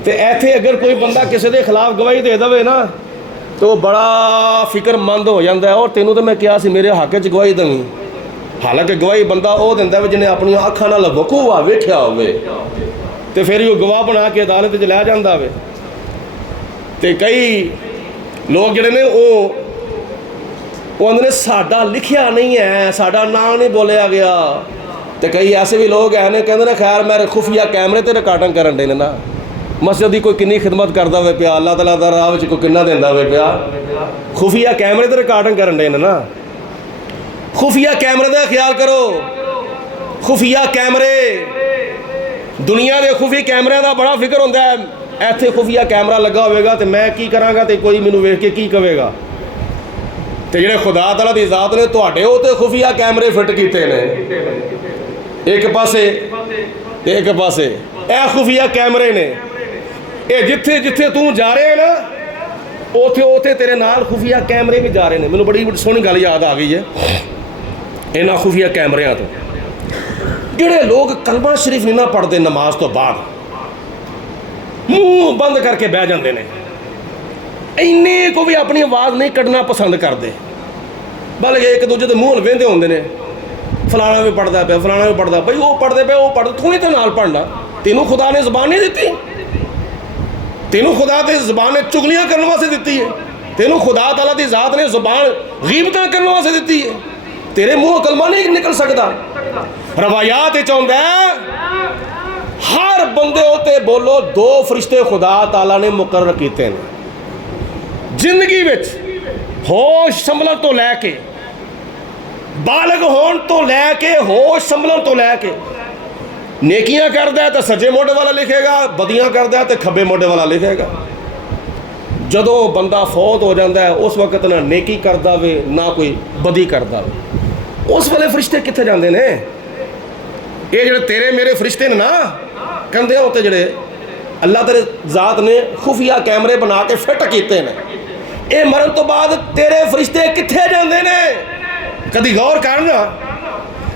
तो ऐसे अगर कोई बंदा किसी के खिलाफ गवाही दे दे ना तो बड़ा फिक्रमंद हो जाता है। और तेनों तो मैं क्या सी मेरे हक च गवाही देवी, हालांकि गवाही बंदा वो दिंदा जिन्हें अपन अखां नाल वकूआ वेख्या होवे तो फिर वो गवाह बना के अदालत च लै जांदा वे। ते कई लोग जिहड़े ने वो आंदे साडा लिखिया नहीं है, साडा नाम नहीं बोलिया गया। तो कई ऐसे भी लोग हैं ने कहते खैर मैं खुफिया कैमरे ते रिकॉर्डिंग करन दे ना, मस्जिद की कोई किन्नी खिदमत करता हुए पिया, अल्लाह तआला दा राह विच कोई किन्ना देंदा हुए पिया, खुफिया कैमरे ते रिकॉर्डिंग करन दे ना। खुफिया कैमरे का ख्याल करो। खुफिया कैमरे, दुनिया के खुफी कैमरे का बड़ा फिक्र होता है। इत्थे खुफिया कैमरा लगा होगा तो मैं की कराँगा तो कोई मैनू वेख के की कहेगा। तो जिहड़े खुदा तआला दी ज़ात ने तुहाडे उत्ते खुफिया कैमरे फिट कीते ने, एक पासे एक पासे ए खुफिया कैमरे ने। ये जिथे जिथे तू जा रहे है ना, उथे उथे तेरे नाल खुफिया कैमरे भी जा रहे हैं। मैनू बड़ी सोहनी गल याद आ गई है इन्हां खुफिया कैमरियां तो। जिहड़े लोग कलमा शरीफ नहीं ना पढ़ते नमाज तो बाद, मूँह बंद करके बह जाते हैं, इन्ने को भी अपनी आवाज़ नहीं कढ़ना पसंद करते, बल्कि एक दूजे के मूँह वेंदे होंदे ने, फलाना भी पढ़ता पे, फलाना भी पढ़ता भाई, वो पढ़ते पे, वो पढ़ते, तू ही तो नाल पढ़ना। तेनों खुदा ने ज़बान नहीं दी, तेनों खुदा की ज़बान ने चुगलियां करने वास्ते दी है, तेनों खुदा तआला की ज़ात ने ज़बान गीबतां करने वास्ते दी है। तेरे मुँह कलमा नहीं निकल सकता। रवायात चाहता है हर बंदे उत्ते बोलो दो फरिश्ते खुदा तआला ने मुकर्रर कीते हैं जिंदगी विच, होश संभलन तो लैके बालग होने तो लैके, होश संभलन तो लैके। नेकियां करदा है तो सज्जे मोढे वाला लिखेगा, बदियां करदा है तो खब्बे मोढे वाला लिखेगा। जदों बंदा फौत हो जाता है उस वक्त ना नेकी करदा वे ना कोई बदी करदा वे, उस वेले फरिश्ते कित्थे जांदे ने? ये जिहड़े तेरे मेरे फरिश्ते ने ना, कहंदे आ उत्ते जिहड़े अल्लाह तेरे ज़ात ने खुफिया कैमरे बना के फिट कीते ने, ये मरन तो बाद तेरे फरिश्ते कित्थे जांदे ने? कदी गौर करना।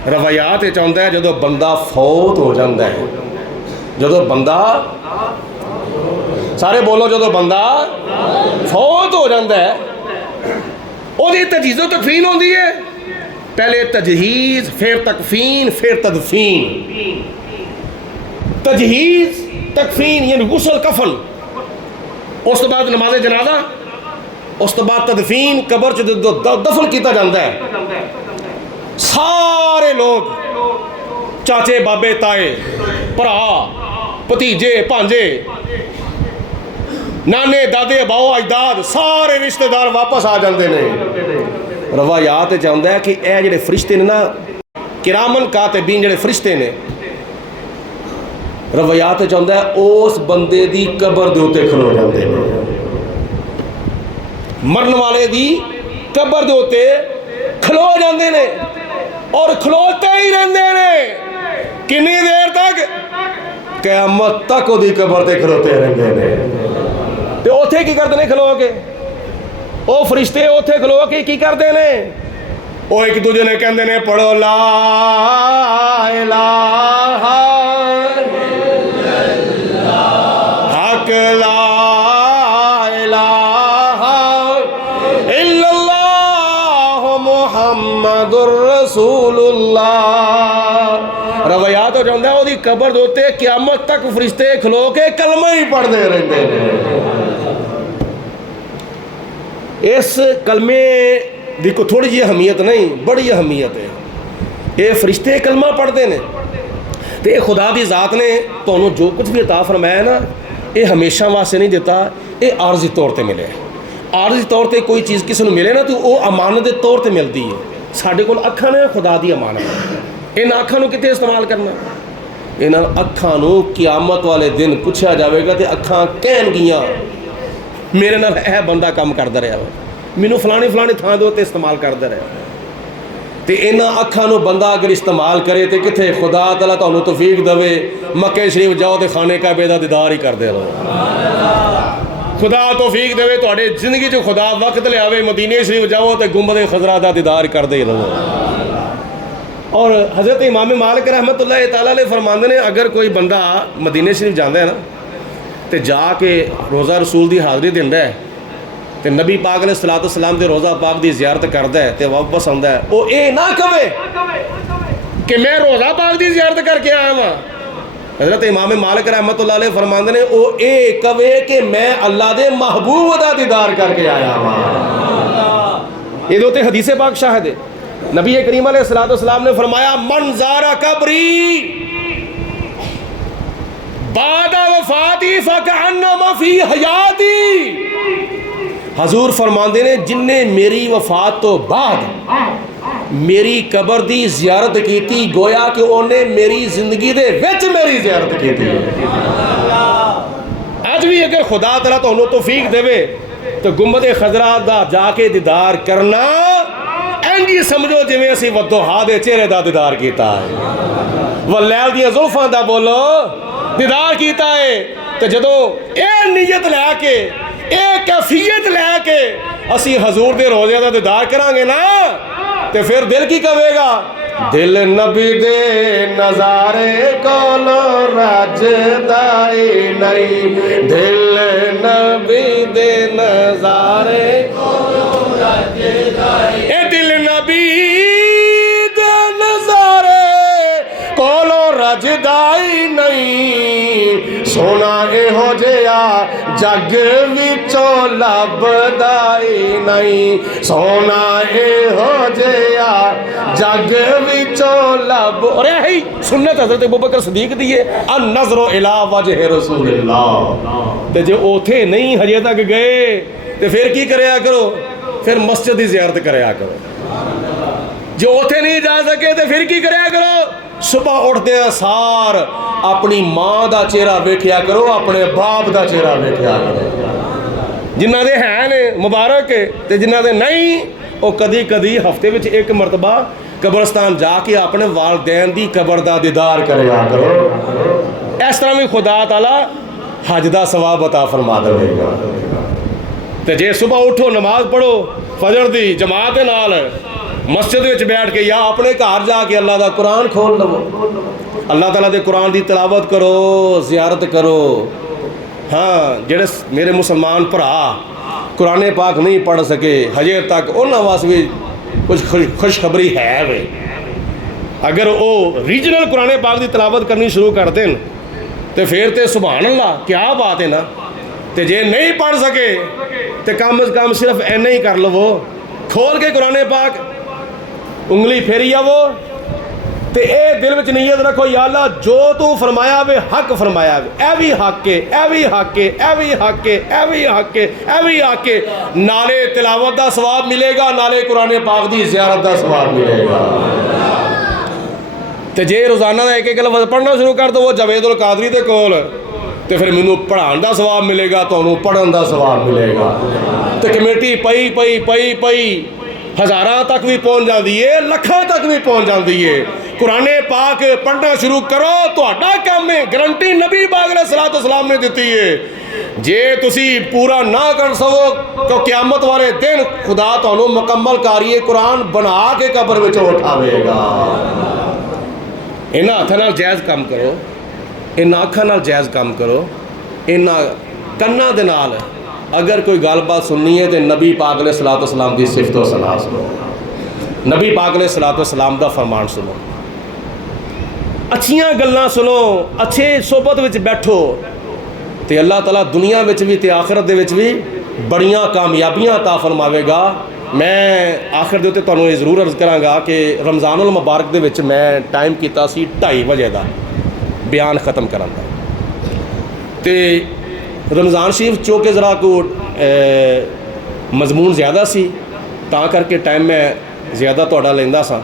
रवायात चाहता है जो बंदा फौत हो जाता है, जो बंदा, सारे बोलो, जो बंदा फौत हो जाता है उसकी तजहीज़ो तकफीन होती है। पहले तजहीज़, फिर तकफीन, फिर तदफीन। तजहीज़ तकफीन यानी गुसल कफन, उस तो बाद नमाज जनाजा, उस तो बाद तदफीन, कबर च दफन किया जाता है। सारे लोग चाचे बाबे ताए भरा भतीजे भांजे नाने दादे बाओ अजदाद सारे रिश्तेदार वापस आ जाते हैं। रवायात चाहता है कि यह जोड़े फरिश्ते ने ना, किरामन कातिबीन जोड़े फरिश्ते ने, रवायात चाहता है उस बंदे की कबर के उत्ते खलो जाते हैं, मरन वाले की कबर के उत्ते खलो जाते हैं और खलोते ही रहते हैं। कितनी देर तक? क़यामत तक उसकी कबर ते खलोते रहते हैं। तो उत्थे की करते हैं खलो के? वो फरिश्ते उत्थे खलो के की करते हैं? वो एक दूजे ने कहते हैं पढ़ो ला इलाहा हक ला इलाहा इल्लल्लाह मुहम्मदुर रसूलुल्लाह। रवायात हो जाता है उसकी कबर के उत्ते क़यामत तक फरिश्ते खलो के कलमा ही पढ़ते रहते हैं। इस कलमे की कोई थोड़ी जी अहमियत नहीं, बड़ी अहमियत है। ये फरिश्ते कलमा पढ़ते हैं तो ये खुदा की ज़ात ने तुहानू जो कुछ भी अता फरमाया ना, ये हमेशा वास्ते नहीं दिता, ये आरजी तौर पर मिले। आरजी तौर पर कोई चीज़ किसी को मिले ना तो वो अमानत के तौर पर मिलती है। साढ़े कोल अखां ने खुदा की अमानत, इन अखां नूं कित्थे इस्तेमाल करना? इन्हां अखां नूं क़यामत वाले दिन पूछा जाएगा तो अखां कहणगियां मेरे नाल यह बंदा काम करता रहा, मैनू फलानी फलानी थां दे उत्ते इस्तेमाल करता रहा। तो इन्हां अखां नूं बंदा अगर इस्तेमाल करे तो कित्थे? खुदा तआला तुहानूं तौफीक देवे, मक्के शरीफ जाओ तो खाने काबे दा दीदार ही करते रहो। खुदा तौफीक देवे तुहाडे जिंदगी च खुदा वक्त लियावे, मदीने शरीफ जाओ तो गुंबद खजरा दा दीदार करते ही रहो। और हज़रत इमाम मालिक रहमतुल्लाह तआला अलैह फरमांदे ने, अगर कोई बंदा मदीने शरीफ जाता है ना तो जाके रोज़ा रसूल की हाज़री दिंदा है तो नबी पाक ने सलातो सलाम के रोज़ा पाक की ज़ियारत करता है तो वापस आता है, वो ये ना कहे कि मैं रोज़ा पाक की ज़ियारत करके आया वहाँ। हज़रत इमाम मालिक रहमतुल्लाह अलैह फरमांदे ने, वो ये कहे कि मैं अल्लाह के महबूब का दीदार करके आया वहाँ। ये तो हदीस पाक शाहिद है। नबी करीम अलैहिस्सलातु वस्सलाम ने फरमाया, मन ज़ारा कब्री बादा वफाती फकअन्नमा फी हयाती। हजूर फरमाते ने, जिन्हें मेरी वफात तो बाद मेरी कबर की जियारत की, गोया कि उन्हें मेरी जिंदगी दे विच मेरी जियारत की। अज भी अगर खुदा तआला तुहानूं तौफीक देवे तो गुंबद खजरा दा जाके दीदार करना इंज ही समझो जिवें असीं वद्दोहा दे चेहरे दा दीदार कीता है, वलैल दी जुल्फां दा बोलो दीदार कीता है। तो जदों ये नीयत लैके ये कैफियत लैके असीं हजूर दे रोज़े दा दीदार करांगे ना, तो फिर दिल की कहेगा, दिल नबी दे नज़ारे कोलो रजदा नहीं, दिल नबी दे नज़ारे कोलो रजदा, ए दिल नबी दे नज़ारे कोलो रजदा नहीं, सोना इहो जिहा जग विचों लभदा नहीं, सोना इहो जिहा जग विचों लब। और यही सुन्नत हज़रत अबू बकर सदीक दी है, अन नज़रो इला वजह रसूलिल्लाह। ते जे उथे नहीं हजे तक गए तो फिर की करया करो, फिर मस्जिद की ज़ियारत करया करो। जो उथे नहीं जा सके तो फिर की करया करो, सुबह उठदे सार अपनी माँ का चेहरा वेख्या करो, अपने बाप का चेहरा वेख्या करो। जिन्हां दे है ने मुबारक ते जिन्हां दे नहीं, वो कदी कदी हफ्ते में एक मरतबा कब्रस्तान जाके अपने वालदैन की कबर का दीदार करया करो। इस तरह भी खुदा ताला हज का सवाब अता फरमा देगा। तो जे सुबह उठो नमाज पढ़ो फजर की जमात के नाल मस्जिद में बैठ के या अपने घर जाके अल्लाह का कुरान खोल लवो, अल्लाह ताला दे कुरान की तलावत करो, जियारत करो। हाँ, जेड़े मेरे मुसलमान भरा कुरान पाक नहीं पढ़ सके हजे तक, उन्होंने वास्ते भी कुछ खुशखबरी है वे। अगर वो रीजनल कुरान पाक की तलावत करनी शुरू कर दें तो फिर तो सुभान अल्लाह क्या बात है ना। तो जे नहीं पढ़ सके तो कम अज़ कम सिर्फ इन्ना ही कर लवो, खोल के कुरान पाक उंगली फेरी आवो तो ये दिल में नीयत रखो, या अल्लाह जो तू फरमाया वे हक फरमाया वे, ए भी हक है, ए भी हक है, ए भी हक है, ए भी हक है, ए भी हक है। नाले तिलावत का सवाब मिलेगा, नाले कुरान पाक की ज़ियारत का सवाब मिलेगा। तो जे रोज़ाना का एक एक लफ्ज़ पढ़ना शुरू कर दो वो जावेद उल कादरी दे कोल, तो फिर मैनू पढ़ाने का सवाब मिलेगा, तुहानू पढ़न का सवाब मिलेगा। तो कमेटी पई पई पई पई हज़ारां तक भी पहुँच जाती है, लखां तक भी पहुँच जाती है। कुरान पाक पढ़ना शुरू करो, तुहाडा काम है। गारंटी नबी पाक अलैहिस्सलातु वस्सलाम ने दी है। जे तुसी पूरा ना कर सको तो क़यामत वाले दिन खुदा तुहानू मुकम्मल कारिए कुरान बना के कब्र में उठावेगा। इन्हां हत्थां नाल जायज़ काम करो, इन्हां अखां नाल जायज़ काम करो, इन्हां कन्नां दे नाल अगर कोई गलबात सुननी है तो नबी पाक अलैहिस्सलातु वस्सलाम की सिफ़त व सना सुनो, नबी पाक अलैहिस्सलातु वस्सलाम का फरमान सुनो, अच्छियां गल्लां सुनो, अच्छे सोबत विच बैठो, तो अल्लाह ताला दुनिया में भी तो आखिरत दे विच भी बड़ियां कामयाबियां अता फरमावेगा। मैं आखिर दे उत्ते तुहानूं ये जरूर अर्ज़ करांगा कि रमज़ानुल मुबारक दे विच मैं टाइम कीता सी 2:30 बजे का बयान ख़त्म करन दा, ते रमज़ान शरीफ चूँकि ज़रा को मजमून ज़्यादा सी तां करके टाइम मैं ज़्यादा तुहाडा लैंदा सा।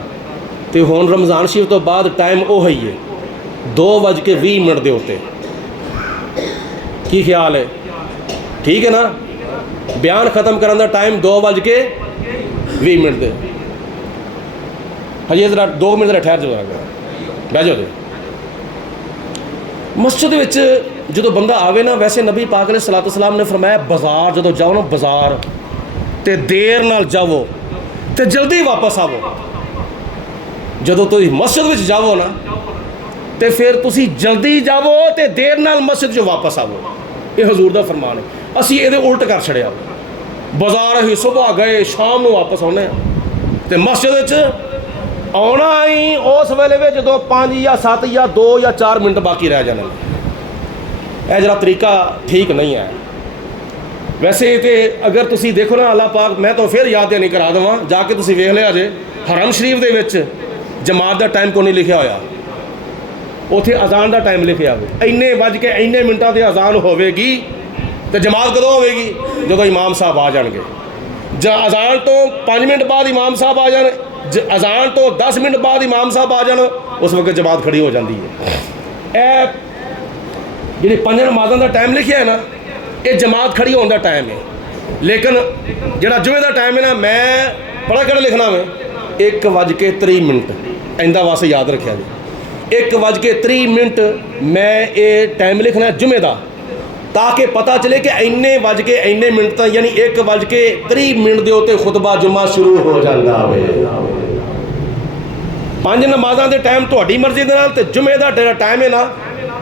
तो हुण रमज़ान शरीफ तो बाद टाइम वो ही है 2:20 के उत्ते। की ख्याल है? ठीक है ना? बयान ख़त्म करने का टाइम 2:20 दे। हजे जरा 2 मिनट ठहर जाओ, बह जाओ। मस्जिद विच जो बंदा आवे ना, वैसे नबी पाक अलैहिस्सलातु वस्सलाम ने फरमाया बाज़ार जो जाओ ना, बाज़ार तो देर नाल जाओ तो जल्दी वापस आवो। जो तुम मस्जिद विच जाओ ना तो फिर तुसी जल्दी जाओ तो देर नाल मस्जिद जो वापस आवो। ये हजूर का फरमान है। असी ये उल्ट कर छड़िया, बाज़ार असीं सुबह गए शाम को वापस आने, तो मस्जिद आना ही उस वेले जो 5 या 7 या 2 या 4 मिनट बाकी रह जाने। यह जरा तरीका ठीक नहीं है। वैसे तो अगर तुसी देखो ना अल्लाह पाक, मैं तो फिर याद नहीं करा देवां, जाके तुसी वेख लिया जे हरम शरीफ दे विच जमात का टाइम को नहीं लिखा होया, उत्थे अजान का टाइम लिखा हो, इन्ने बज के इन्ने मिनटां ते अजान होवेगी तो जमात कदों होवेगी? जो इमाम साहब आ जाएंगे। अजान तो 5 मिनट बाद इमाम साहब आ जाए, ਅਜ਼ਾਨ ਤੋਂ 10 ਮਿੰਟ ਬਾਅਦ ਇਮਾਮ ਸਾਹਿਬ ਆ ਜਾਣ, ਉਸ ਵਕਤ ਜਮਾਤ ਖੜੀ ਹੋ ਜਾਂਦੀ ਹੈ। ਇਹ ਜਿਹੜੀ 5 ਨਮਾਜ਼ਾਂ ਦਾ ਟਾਈਮ ਲਿਖਿਆ ਹੈ ਨਾ, ਇਹ ਜਮਾਤ ਖੜੀ ਹੋਣ ਦਾ ਟਾਈਮ ਹੈ। ਲੇਕਿਨ ਜਿਹੜਾ ਜੁਮੇ ਦਾ ਟਾਈਮ ਹੈ ਨਾ, ਮੈਂ ਬੜਾ ਕਿਹੜਾ ਲਿਖਣਾ ਵੇ 1:30 ਇਹਦਾ ਵਾਸਤੇ ਯਾਦ ਰੱਖਿਆ ਜੀ। 1:30 ਮੈਂ ਇਹ ਟਾਈਮ ਲਿਖਣਾ ਜੁਮੇ ਦਾ, ਤਾਂ ਕਿ ਪਤਾ ਚਲੇ ਕਿ ਇੰਨੇ ਵੱਜ ਕੇ ਇੰਨੇ ਮਿੰਟ ਤਾਂ ਯਾਨੀ 1:30 ਦੇ ਉੱਤੇ ਖੁਤਬਾ ਜੁਮਾ ਸ਼ੁਰੂ ਹੋ ਜਾਂਦਾ ਹੋਵੇ। 5 ਨਮਾਜ਼ਾਂ ਦੇ ਟਾਈਮ ਤੁਹਾਡੀ ਮਰਜ਼ੀ ਦੇ ਨਾਲ, ਤੇ ਜੁਮੇ ਦਾ ਜਿਹੜਾ ਟਾਈਮ ਹੈ ਨਾ,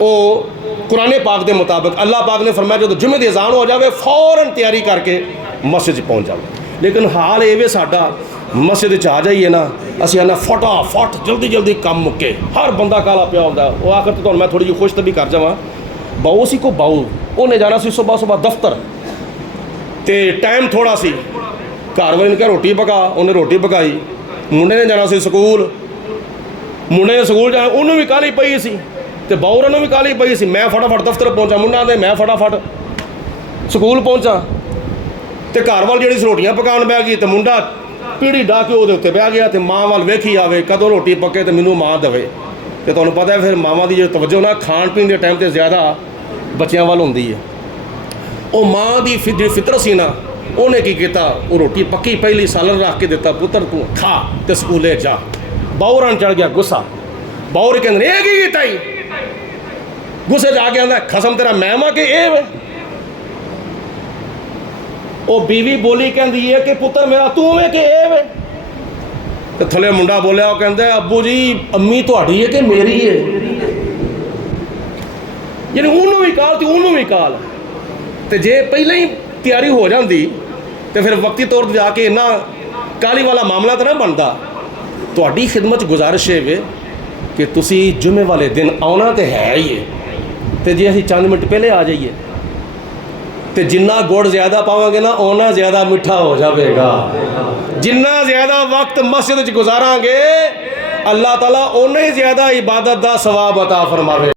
ਉਹ ਕੁਰਾਨ ਪਾਕ ਦੇ ਮੁਤਾਬਕ ਅੱਲਾਹ ਪਾਕ ਨੇ ਫਰਮਾਇਆ ਜਦੋਂ ਜੁਮੇ ਦੀ ਅਜ਼ਾਨ ਹੋ ਜਾਵੇ ਫੌਰਨ ਤਿਆਰੀ ਕਰਕੇ ਮਸਜਿਦ 'ਚ ਪਹੁੰਚ ਜਾਵੇ। ਲੇਕਿਨ ਹਾਲ ਇਹ ਵੇ ਸਾਡਾ, ਮਸਜਿਦ 'ਚ ਆ ਜਾਈਏ ਨਾ, ਅਸੀਂ ਆਨਾ ਫਟਾਫਟ ਜਲਦੀ ਕੰਮ ਮੁੱਕੇ, ਹਰ ਬੰਦਾ ਕਾਲਾ ਪਿਆ ਹੁੰਦਾ। ਉਹ ਆਖਰ ਤੇ ਤੁਹਾਨੂੰ ਮੈਂ ਥੋੜ੍ਹੀ ਜਿਹੀ ਖੁਸ਼ ਤਾਂ ਵੀ ਕਰ ਜਾਵਾਂ, ਬਾਊ ਸੀ ਕੋ ਬਾਊ, ਉਹਨੇ ਜਾਣਾ ਸੀ ਸੁਬਾਹ ਦਫ਼ਤਰ, ਤੇ ਟਾਈਮ ਥੋੜਾ ਸੀ। ਘਰ ਵਾਲੇ ਨੇ ਕਿਹਾ ਰੋਟੀ ਪਕਾ, ਉਹਨੇ ਰੋਟੀ ਪਕਾਈ। ਮੁੰਡੇ ਨੇ ਜਾਣਾ ਸੀ ਸਕੂਲ, ਮੁੰਡੇ ਨੇ ਸਕੂਲ ਜਾਣਾ, ਉਹਨੂੰ ਵੀ ਕਾਹਲੀ ਪਈ ਸੀ ਤੇ ਬਾਊ ਨੂੰ ਵੀ ਕਾਹਲੀ ਪਈ ਸੀ। ਮੈਂ ਫਟਾਫਟ ਦਫ਼ਤਰ ਪਹੁੰਚਾ, ਮੁੰਡਾ ਤੇ ਮੈਂ ਫਟਾਫਟ ਸਕੂਲ ਪਹੁੰਚਾ, ਤੇ ਘਰ ਵਾਲ ਜਿਹੜੀ ਰੋਟੀਆਂ ਪਕਾਉਣ ਬਹਿ ਗਈ, ਤੇ ਮੁੰਡਾ ਪੀੜੀ ਢਾਹ ਕੇ ਉਹਦੇ ਉੱਤੇ ਬਹਿ ਗਿਆ, ਤੇ ਮਾਂ ਵੱਲ ਵੇਖੀ ਆਵੇ ਕਦੋਂ ਰੋਟੀ ਪੱਕੇ ਤੇ ਮੈਨੂੰ ਮਾਂ ਦੇਵੇ। ਤੇ ਤੁਹਾਨੂੰ ਪਤਾ ਫਿਰ ਮਾਵਾਂ ਦੀ ਜਿਹੜੀ ਤਵੱਜੋ ਨਾ ਖਾਣ ਪੀਣ ਦੇ ਟਾਈਮ 'ਤੇ ਜ਼ਿਆਦਾ ਬੱਚਿਆਂ ਵੱਲ ਹੁੰਦੀ ਹੈ। ਉਹ ਮਾਂ ਦੀ ਜਿਹੜੀ ਫਿਤਰਤ ਸੀ ਨਾ, ਉਹਨੇ ਕੀ ਕੀਤਾ, ਉਹ ਰੋਟੀ ਪੱਕੀ ਪਹਿਲੀ ਸਾਲਨ ਰੱਖ ਕੇ ਦਿੱਤਾ, ਪੁੱਤਰ ਤੂੰ ਖਾ ਤੇ ਸਕੂਲੇ ਜਾ। ਬਾਊਰਾਂ ਚੜ ਗਿਆ ਗੁੱਸਾ। ਬਾਊਰ ਕਹਿੰਦੇ ਇਹ ਕੀ ਕੀਤਾ ਹੀ, ਗੁੱਸੇ 'ਚ ਆ ਕੇ ਆਂਦਾ ਖਸਮ ਤੇਰਾ ਮੈਂ ਵਾਂ ਕਿ ਇਹ ਵੇ। ਉਹ ਬੀਵੀ ਬੋਲੀ ਕਹਿੰਦੀ ਹੈ ਕਿ ਪੁੱਤਰ ਮੇਰਾ ਤੂੰ ਵੇ ਕਿ ਇਹ ਵੇ। ਤੇ ਥੱਲੇ ਮੁੰਡਾ ਬੋਲਿਆ, ਉਹ ਕਹਿੰਦਾ ਅੱਬੂ ਜੀ ਅੰਮੀ ਤੁਹਾਡੀ ਹੈ ਕਿ ਮੇਰੀ ਹੈ। ਯਾਨੀ ਉਹਨੂੰ ਵੀ ਕਾਲ ਤੇ ਉਹਨੂੰ ਵੀ ਕਾਲ। ਤੇ ਜੇ ਪਹਿਲਾਂ ਹੀ ਤਿਆਰੀ ਹੋ ਜਾਂਦੀ ਤੇ ਫਿਰ ਵਕਤੀ ਤੌਰ 'ਤੇ ਜਾ ਕੇ ਇੰਨਾ ਕਾਲੀ ਵਾਲਾ ਮਾਮਲਾ ਤਾਂ ਨਾ ਬਣਦਾ। ਤੁਹਾਡੀ ਖਿਦਮਤ 'ਚ ਗੁਜ਼ਾਰਿਸ਼ ਹੈ ਵੇ ਕਿ ਤੁਸੀਂ ਜੁਮੇ ਵਾਲੇ ਦਿਨ ਆਉਣਾ ਤੇ ਹੈ ਹੀ ਹੈ, ਤੇ ਜੇ ਅਸੀਂ ਚੰਦ ਮਿੰਟ ਪਹਿਲੇ ਆ ਜਾਈਏ ਤੇ ਜਿੰਨਾ ਗੁੜ ਜ਼ਿਆਦਾ ਪਾਵਾਂਗੇ ਨਾ, ਓਨਾ ਜ਼ਿਆਦਾ ਮਿੱਠਾ ਹੋ ਜਾਵੇਗਾ। ਜਿੰਨਾ ਜ਼ਿਆਦਾ ਵਕਤ ਮਸਜਿਦ 'ਚ ਗੁਜ਼ਾਰਾਂਗੇ, ਅੱਲਾਹ ਤਾਲਾ ਓਨਾ ਹੀ ਜ਼ਿਆਦਾ ਇਬਾਦਤ ਦਾ ਸਵਾਬ ਅਤਾ ਫਰਮਾਵੇ।